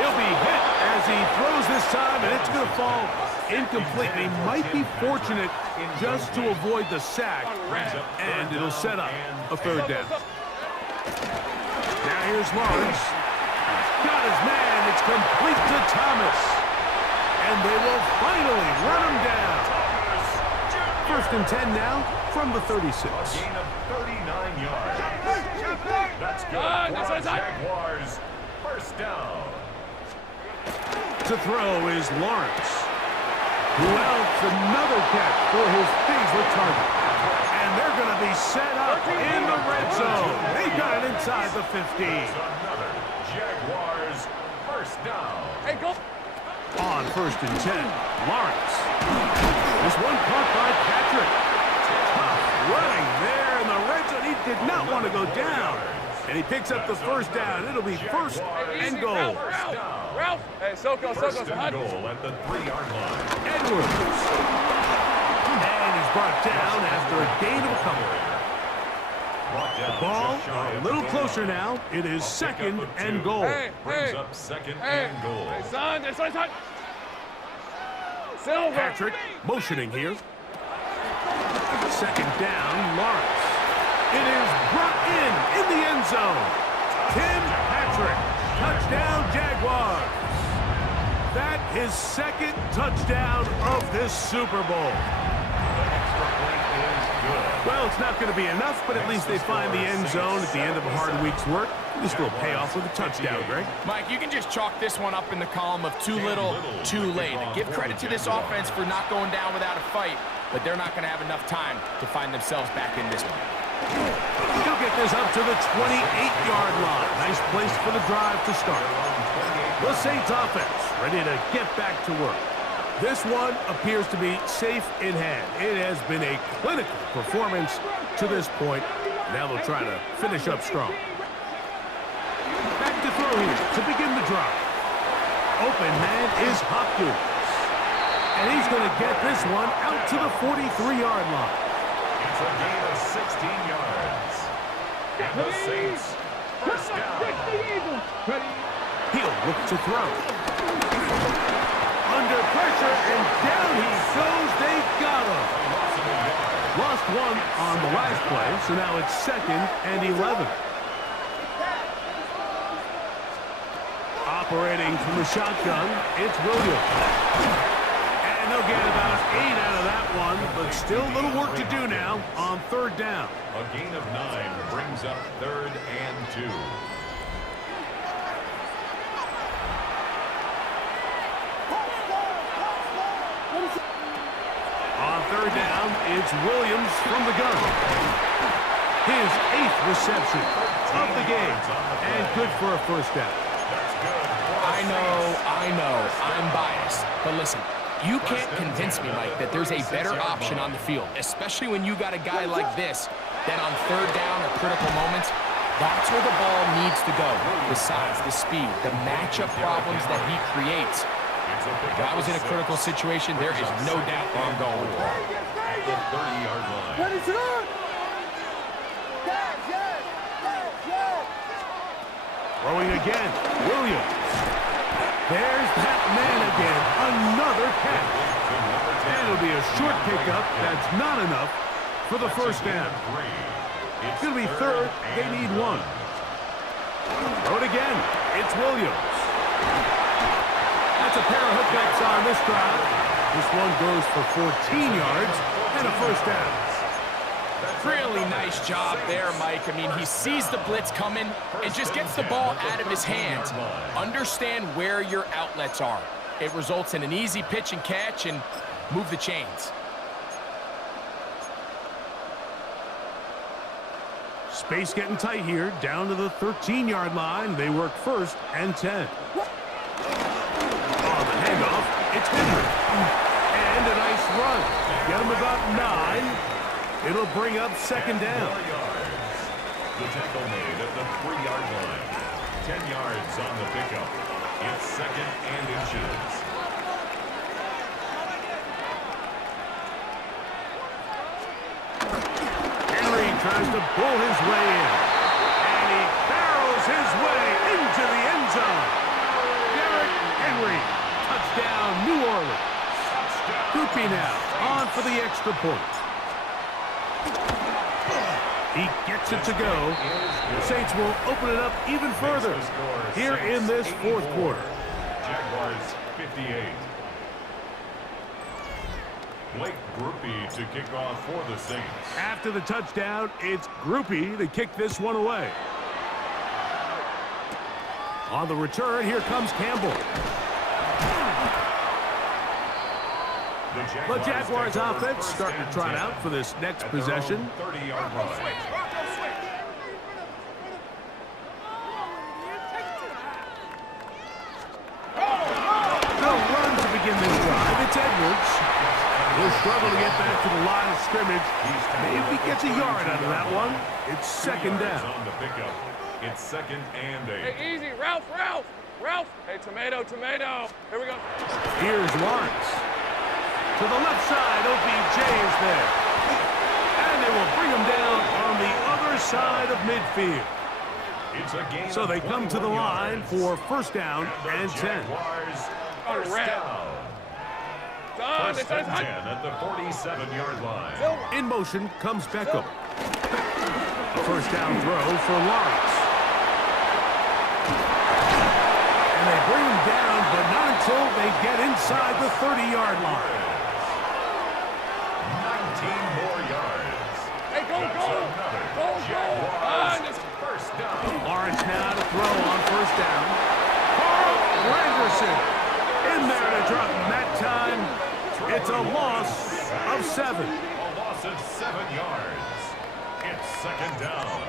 He'll be hit as he throws this time, and it's going to fall incomplete. They might be fortunate just to avoid the sack, and it'll set up a third down. Now here's Lawrence. He's got his man. It's complete to Thomas. And they will finally run him down. First and 10 now from the 36. A gain of 39 yards. That's good. Jaguars. First down. To throw is Lawrence. Who else? Another catch for his favorite target. And they're going to be set up in the red zone. They got it inside the 15. Another Jaguars. First down. Hey, go. On first and 10, Lawrence. This one caught by Patrick. Tough running there in the red zone. He did not want to go down. And he picks up the first down. It'll be first and goal. Ralph. Hey, Soko. First and goal at the 3-yard line. Edwards. And he's brought down after a gain of a couple. The ball a little closer now. It is second and goal. Brings up second and goal. Hey, son. This one's hot. Silver. Patrick motioning here. Second down, Lawrence. It is brought in the end zone. Tim Patrick. Touchdown, Jaguars. That is second touchdown of this Super Bowl. Well, it's not going to be enough, but at least they find the end zone at the end of a hard week's work. This will pay off with a touchdown, Greg. Mike, you can just chalk this one up in the column of too little, too late. Give credit to this offense for not going down without a fight, but they're not going to have enough time to find themselves back in this one. He'll get this up to the 28-yard line. Nice place for the drive to start. The Saints offense ready to get back to work. This one appears to be safe in hand. It has been a clinical performance to this point. Now they'll try to finish up strong. Back to to throw here to begin the drive. Open man is Hopkins. And he's going to get this one out to the 43-yard line. It's a gain of 16 yards. And the Saints, first down. He'll look to throw. Under pressure, and down he goes. They got him. Lost one on the last play, so now it's 2nd and 11. Operating from the shotgun, it's Williams. And they'll get about 8 out of that one, but still a little work to do now on 3rd down. A gain of 9 brings up 3rd and 2. On 3rd down, it's Williams from the gun. His 8th reception of the game, and good for a first down. I know, I'm biased. But listen, you can't convince me, Mike, that there's a better option on the field, especially when you got a guy like this that on 3rd down or critical moments, that's where the ball needs to go. The size, the speed, the matchup problems that he creates. If I was in a critical situation, there is no doubt where I'm going with the ball. At the 30-yard line. Throwing again, Williams. There's that man again, another catch. And it'll be a short pickup. That's not enough for the first down. It's going to be 3rd. They need 1. Throw it again. It's Williams. That's a pair of hookups on this drive. This one goes for 14 yards and a first down. Really nice job there, Mike. I mean, he sees the blitz coming and just gets the ball out of his hands. Understand where your outlets are. It results in an easy pitch and catch and move the chains. Space getting tight here, down to the 13-yard line. They work 1st and 10. On the handoff, it's Henry. And a nice run. Get him about 9. It'll bring up 2nd down. The tackle made at the 3-yard line. 10 yards on the pickup. It's 2nd and inches. Henry tries to pull his way in. And he barrels his way into the end zone. Derrick Henry. Touchdown, New Orleans. Goopy now on for the extra point. He gets it to go. The Saints will open it up even further here in this 4th quarter. Jaguars 58. Blake Groupie to kick off for the Saints. After the touchdown, it's Groupie to kick this one away. On the return, here comes Campbell. The Jaguars offense starting to trot out for this next possession. 30-yard line. No run to begin this drive. It's Edwards. He'll struggle to get back to the line of scrimmage. Maybe gets a yard out of that one. It's 2nd down. On the pickup. It's 2nd and 8. Hey, easy. Ralph. Hey, tomato. Here we go. Here's Lawrence. To the left side, OBJ is there. And they will bring him down on the other side of midfield. It's a gain So they come to the line for 1st down and 10. Jaguars first down. First and 10 at the 47-yard line. In motion comes Beckham. A 1st down throw for Lawrence. And they bring him down, but not until they get inside the 30-yard line. 19 more yards. Hey, go. First down. Lawrence now to throw on 1st down. Carl Granderson in there to drop him that time. It's a loss of 7. A loss of 7 yards. It's 2nd down.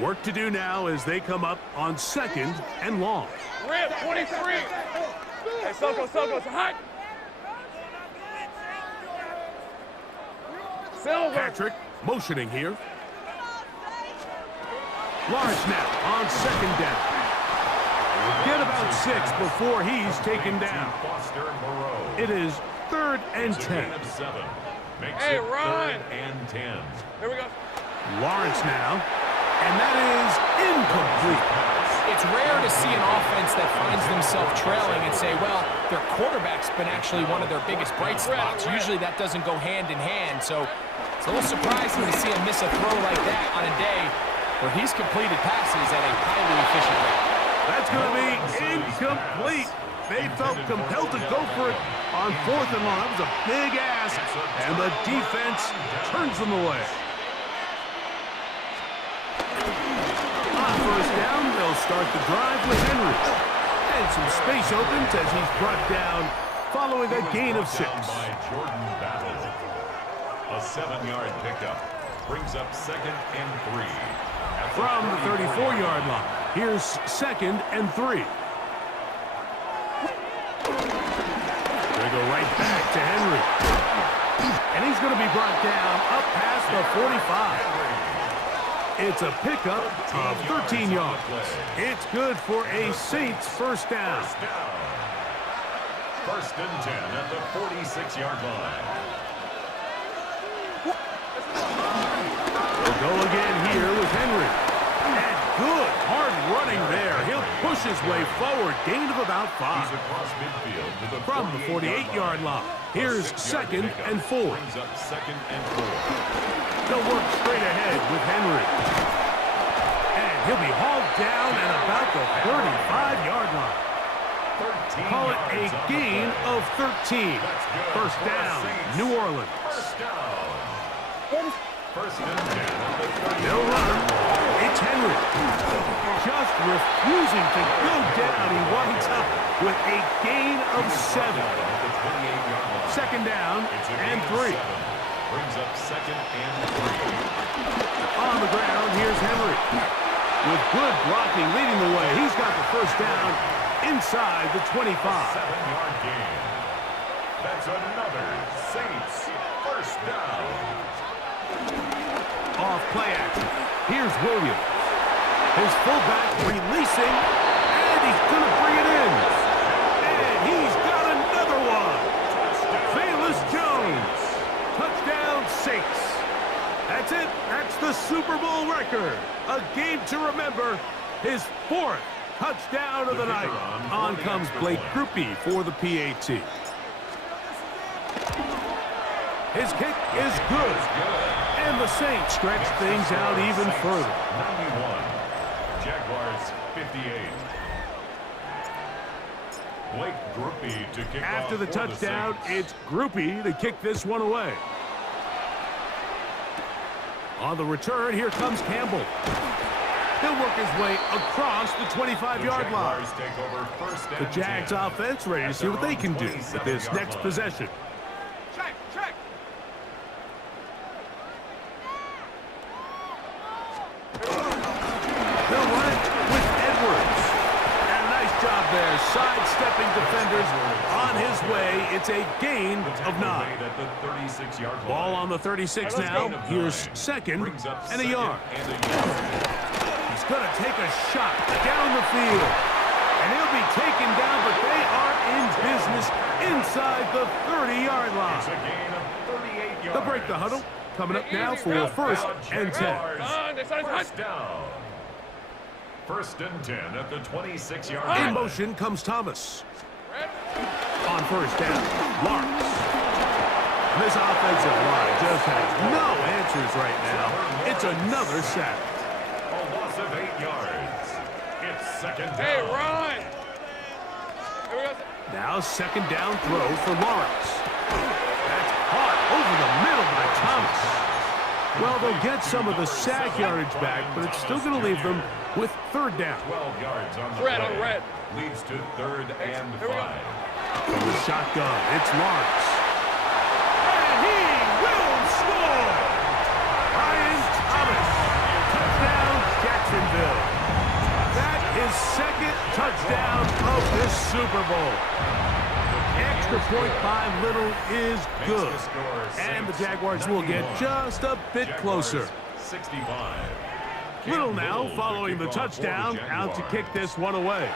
Work to do now as they come up on 2nd and long. Rip, 23. Hey, Soko, it's hot. Silver. Patrick motioning here. Lawrence now on second down. Get about 6 before he's taken down. It is 3rd and 10. Hey, run! And 10. Here we go. Lawrence now, and that is incomplete. It's rare to see an offense that finds themselves trailing and say, well, their quarterback's been actually one of their biggest bright spots. Usually that doesn't go hand in hand, so it's a little surprising to see him miss a throw like that on a day where he's completed passes at a highly efficient rate. That's going to be incomplete. They felt compelled to go for it on 4th and long. That was a big ask, and the defense turns them away. On 1st down, they'll start the drive with Henry. And some space opens as he's brought down following a gain of 6. By Jordan Battle. A 7-yard pickup brings up 2nd and 3. From the 34-yard line, here's 2nd and 3. They go right back to Henry. And he's going to be brought down up past the 45. It's a pickup of 13 yards. It's good for a Saints 1st down. 1st and 10 at the 46-yard line. We'll go again here with Henry. And good hard running there. He'll push his way forward. Gain of about 5. He's across midfield to the From the 48-yard line. Here's 2nd and 4. Brings up 2nd and 4. They'll work straight ahead with Henry. And he'll be hauled down at about the 35-yard line. Call it a gain of 13. 1st down, New Orleans. 1st and 10. They'll run. It's Henry. Just refusing to go down. He winds up with a gain of 7. 2nd down and 3. Brings up 2nd and 3. On the ground, here's Henry. With good blocking leading the way. He's got the 1st down inside the 25. 7-yard gain. That's another Saints 1st down. Off play action. Here's Williams. His fullback releasing, and he's going to bring it in. And he's got another one. Velus Jones. Touchdown Saints. That's it. That's the Super Bowl record. A game to remember. His 4th touchdown of the night. On comes Blake Grupe for the PAT. His kick is good. And the Saints stretch things out even further. 91. Jaguars 58. Blake Grupe to kick After off the for touchdown, Saints. it's Grupe to kick this one away. On the return, here comes Campbell. He'll work his way across the 25-yard line. Jaguars take over 1st The and Jags 10. offense ready to see what they can do with this next possession. Check, check. They'll run it with Edwards. And a nice job there, sidestepping defenders on his way. It's a gain of 9. At the 36-yard line. Ball on the 36 now. Here's 2nd Brings up and a 2nd yard. and a yard. He's going to take a shot down the field. And he'll be taken down, but they are in business inside the 30-yard It's line. a gain of 38 yards. They'll break the huddle. Coming up now for 1st and 10. First down. 1st and 10 at the 26-yard In line. motion comes Thomas. On 1st down, Lawrence. This offensive line just has no answers right now. It's another sack. A loss of 8 yards. It's 2nd down. Hey, run! Here we go. Now 2nd down throw for Lawrence. That's caught over the middle by Thomas. Well, they'll get some of the sack yardage back, but it's still going to leave them with 3rd down. 12 yards on the Red play. on red. Leads to 3rd and 5. From the shotgun, it's Lawrence. And he will score! Brian Thomas. Touchdown, Jacksonville. That is 2nd touchdown of this Super Bowl. Extra point by Little is good. Makes the score And the 6, Jaguars will get 91. just a bit closer. 65. Little now following the touchdown, out to kick this one away.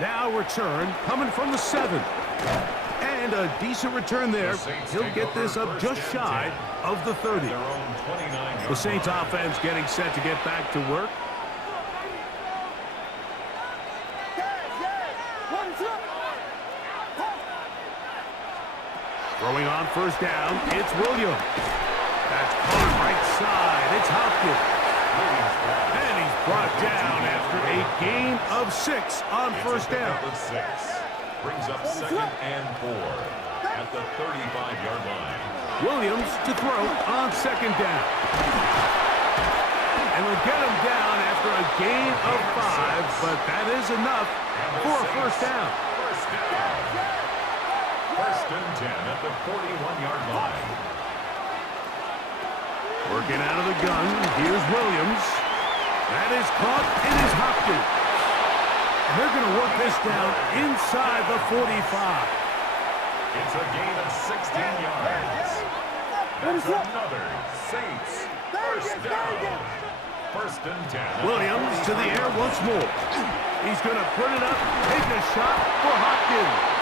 Now return coming from the 7. And a decent return there. He'll get this up just shy of the 30. The Saints offense getting set to get back to work. Throwing on first down, it's Williams. That's caught right side. It's Hopkins. And he's brought down after a gain of 6 on first down. Brings up 2nd and 4 at the 35-yard line. Williams to throw on 2nd down. And we'll get him down after a gain of 5, but that is enough for a first down. First and 10 at the 41-yard line. Working out of the gun, here's Williams. That is caught, it is Hopkins. And they're going to work this down inside the 45. It's a gain of 16 yards. That's another Saints first down. First and 10. Williams to the air once more. He's going to put it up, take a shot for Hopkins.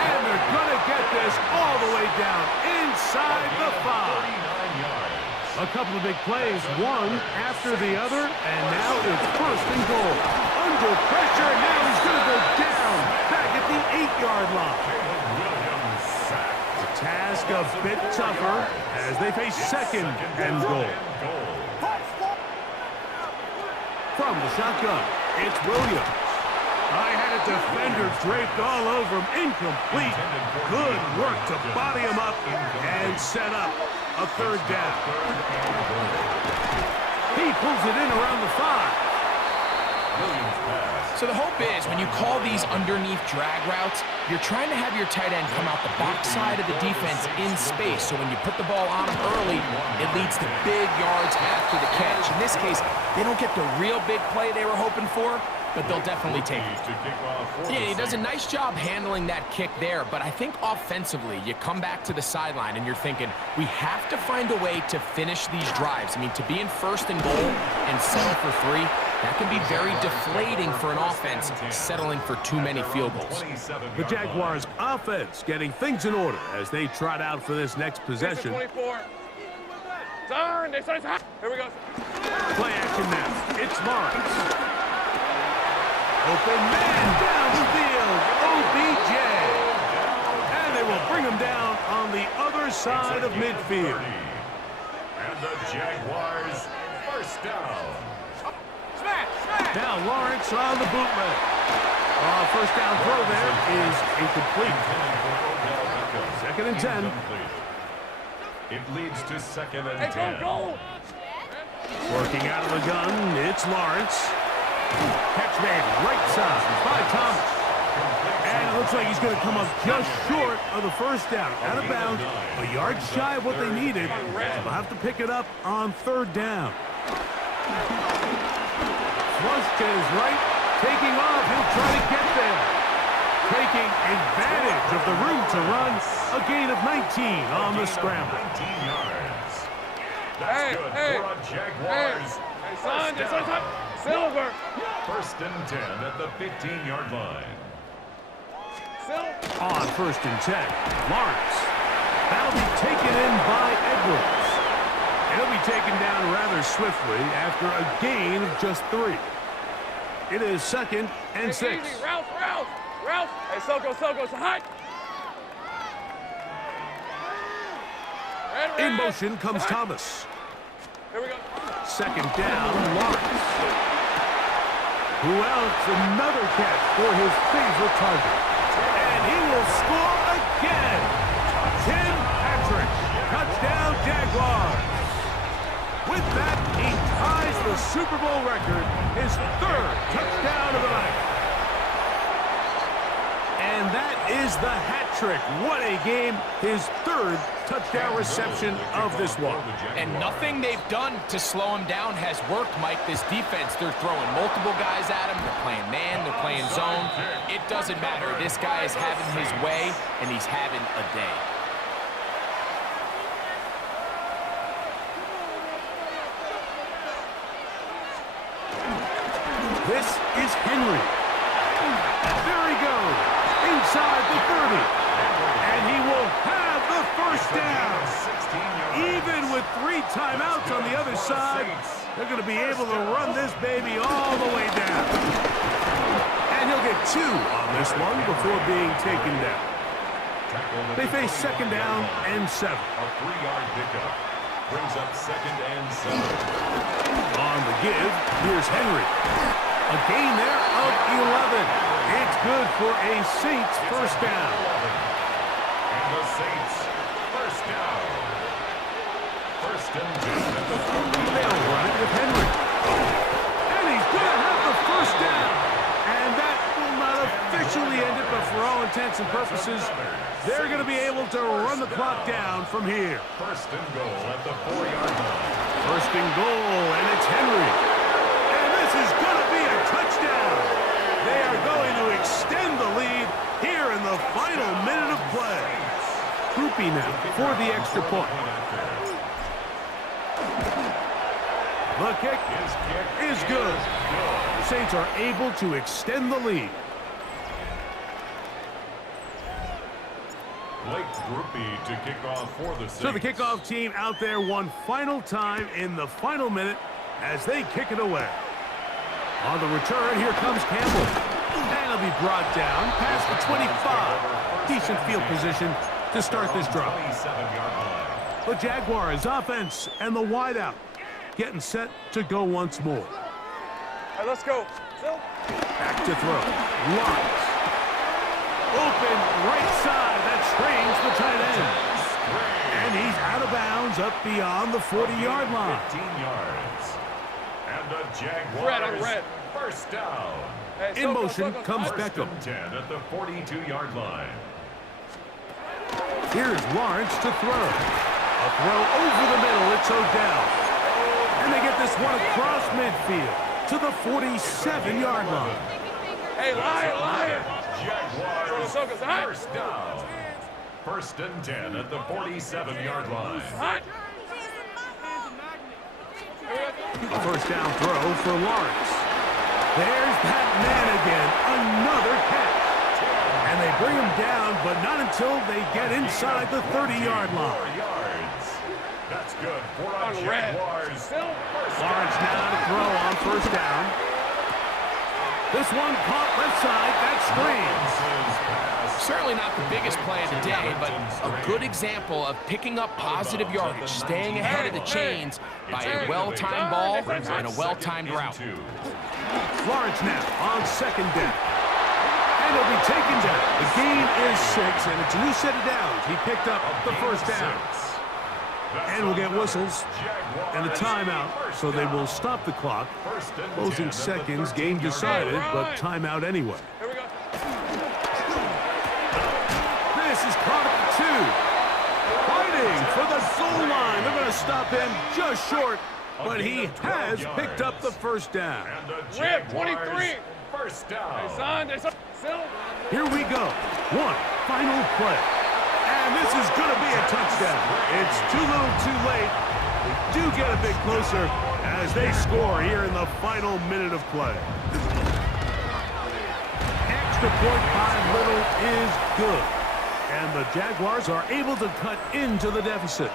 And they're going to get this all the way down inside the 5. 39 yards. A couple of big plays, one after the other, and now it's first and goal. Under pressure, now he's going to go down back at the 8-yard line. The task a bit tougher as they face second and goal. From the shotgun, it's Williams. I had a defender draped all over him, incomplete. Good work to body him up and set up a third down. He pulls it in around the 5. So the hope is when you call these underneath drag routes, you're trying to have your tight end come out the backside of the defense in space. So when you put the ball on him early, it leads to big yards after the catch. In this case, they don't get the real big play they were hoping for, but they'll definitely take it. Yeah, he does a nice job handling that kick there, but I think offensively, you come back to the sideline and you're thinking, we have to find a way to finish these drives. I mean, to be in first and goal and settle for 3, that can be very deflating for an offense settling for too many field goals. The Jaguars offense getting things in order as they trot out for this next possession. 24. Turn. Here we go. Play action now. It's Lawrence. Open man down the field. OBJ. And they will bring him down on the other side of midfield. And the Jaguars first down. Now Lawrence on the bootleg. First down throw there is incomplete. 2nd and 10. It leads to 2nd and 10. Working out of the gun, it's Lawrence. Catch made right side by Thomas. And it looks like he's going to come up just short of the first down. Out of bounds, a yard shy of what they needed. They'll have to pick it up on 3rd down. Flush to his right, taking off, he'll try to get there. Taking advantage of the room to run, a gain of 19 on the scramble. 19 yards. That's good for a Jaguars. Hey, son, Silver. First and 10 at the 15-yard line. On 1st and 10, Lawrence. That'll be taken in by Edwards. He'll be taken down rather swiftly after a gain of just 3. It is 2nd and 6. Easy. Ralph. Hey, Soko, so hot. Red. In motion comes Thomas. Here we go. 2nd down, Lawrence. Who else? Another catch for his favorite target. And he will score again. Tim Patrick. Touchdown, Jaguars. With that, he ties the Super Bowl record, his 3rd touchdown of the night. And that is the hat trick. What a game. His 3rd touchdown reception of this one. And nothing they've done to slow him down has worked, Mike. This defense, they're throwing multiple guys at him. They're playing man, they're playing zone. It doesn't matter. This guy is having his way, and he's having a day. This is Henry. There he goes, inside the 30. And he will have the first down. Even with 3 timeouts on the other side, they're going to be able to run this baby all the way down. And he'll get 2 on this one before being taken down. They face second down and 7. A 3-yard pickup brings up second and 7. On the give, here's Henry. A gain there of 11. It's good for a Saints first down. And the Saints first down. First and 10 at the 40. They'll run it with Henry. And he's going to have the first down. And that will not officially end it, but for all intents and purposes, they're going to be able to run the clock down from here. First and goal at the 4-yard line. First and goal, and it's Henry. And this is going to be a touchdown. They are going to extend the lead here in the final minute of play. Groupie now for the extra point. The kick is good. The Saints are able to extend the lead. Blake Groupie to kick off for the Saints. So the kickoff team out there one final time in the final minute as they kick it away. On the return, here comes Campbell. And he'll be brought down past the 25. Decent field position to start this drive. 27-yard line. The Jaguars offense and the wideout getting set to go once more. Hey, let's go. Back to throw. Lawrence. Open right side. That screens the tight end. And he's out of bounds up beyond the 40-yard line. 15 yards. And the Jaguars Red on red. first down. Hey, In motion comes First Beckham. and 10 at the 42-yard line. Here's Lawrence to throw. A throw over the middle. It's Odell. And they get this one across midfield to the 47-yard line. Hey, Lion. Jaguars Go, hot. first down. First and 10 at the 47-yard line. Hot. A first down throw for Lawrence. There's that man again. Another catch. And they bring him down, but not until they get inside the 30-yard 4 line. yards. That's good for On the red. Jaguars. Lawrence now to throw on first down. This one caught left side. That screen. Certainly not the biggest play of the day, but a good example of picking up positive yardage, staying ahead of the chains by a well-timed ball and a well-timed route. Lawrence now on second down. And he'll be taken down. The gain is 6, and it's a new set of downs. He picked up the first down. And we'll get whistles and a timeout, so they will stop the clock. Closing seconds, game decided, but timeout anyway. Here we go. This is Chronicle 2. Fighting for the goal line. They're going to stop him just short, but he has picked up the first down. Red, 23. First down. Hey, son. Still. Here we go. One final play. And this is going to be a touchdown. It's too little too late. They do get a bit closer as they score here in the final minute of play. Extra point by Little is good. And the Jaguars are able to cut into the deficit.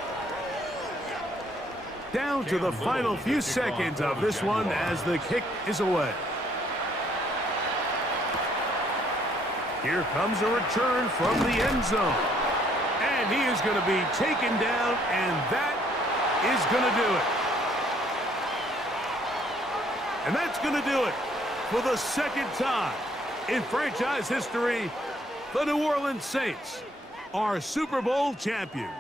Down to the final few seconds of this one as the kick is away. Here comes a return from the end zone. And he is going to be taken down, and that is going to do it. And that's going to do it for the second time in franchise history. The New Orleans Saints are Super Bowl champions.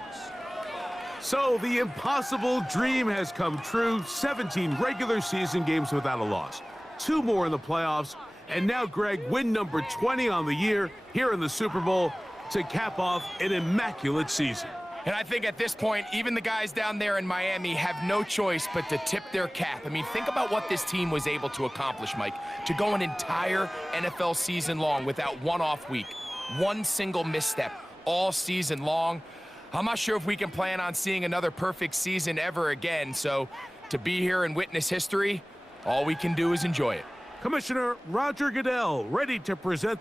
So the impossible dream has come true. 17 regular season games without a loss. 2 more in the playoffs. And now, Greg, win number 20 on the year here in the Super Bowl to cap off an immaculate season. And I think at this point, even the guys down there in Miami have no choice but to tip their cap. I mean, think about what this team was able to accomplish, Mike. To go an entire NFL season long without one off week, one single misstep all season long. I'm not sure if we can plan on seeing another perfect season ever again. So to be here and witness history, all we can do is enjoy it. Commissioner Roger Goodell ready to present.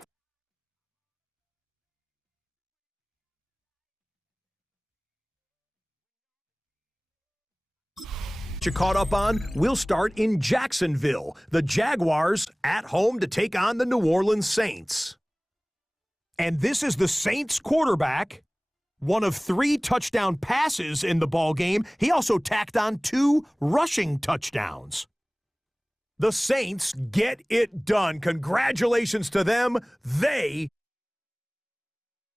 You caught up on, we'll start in Jacksonville. The Jaguars at home to take on the New Orleans Saints. And this is the Saints quarterback, one of 3 touchdown passes in the ball game. He also tacked on 2 rushing touchdowns. The Saints get it done. Congratulations to them. They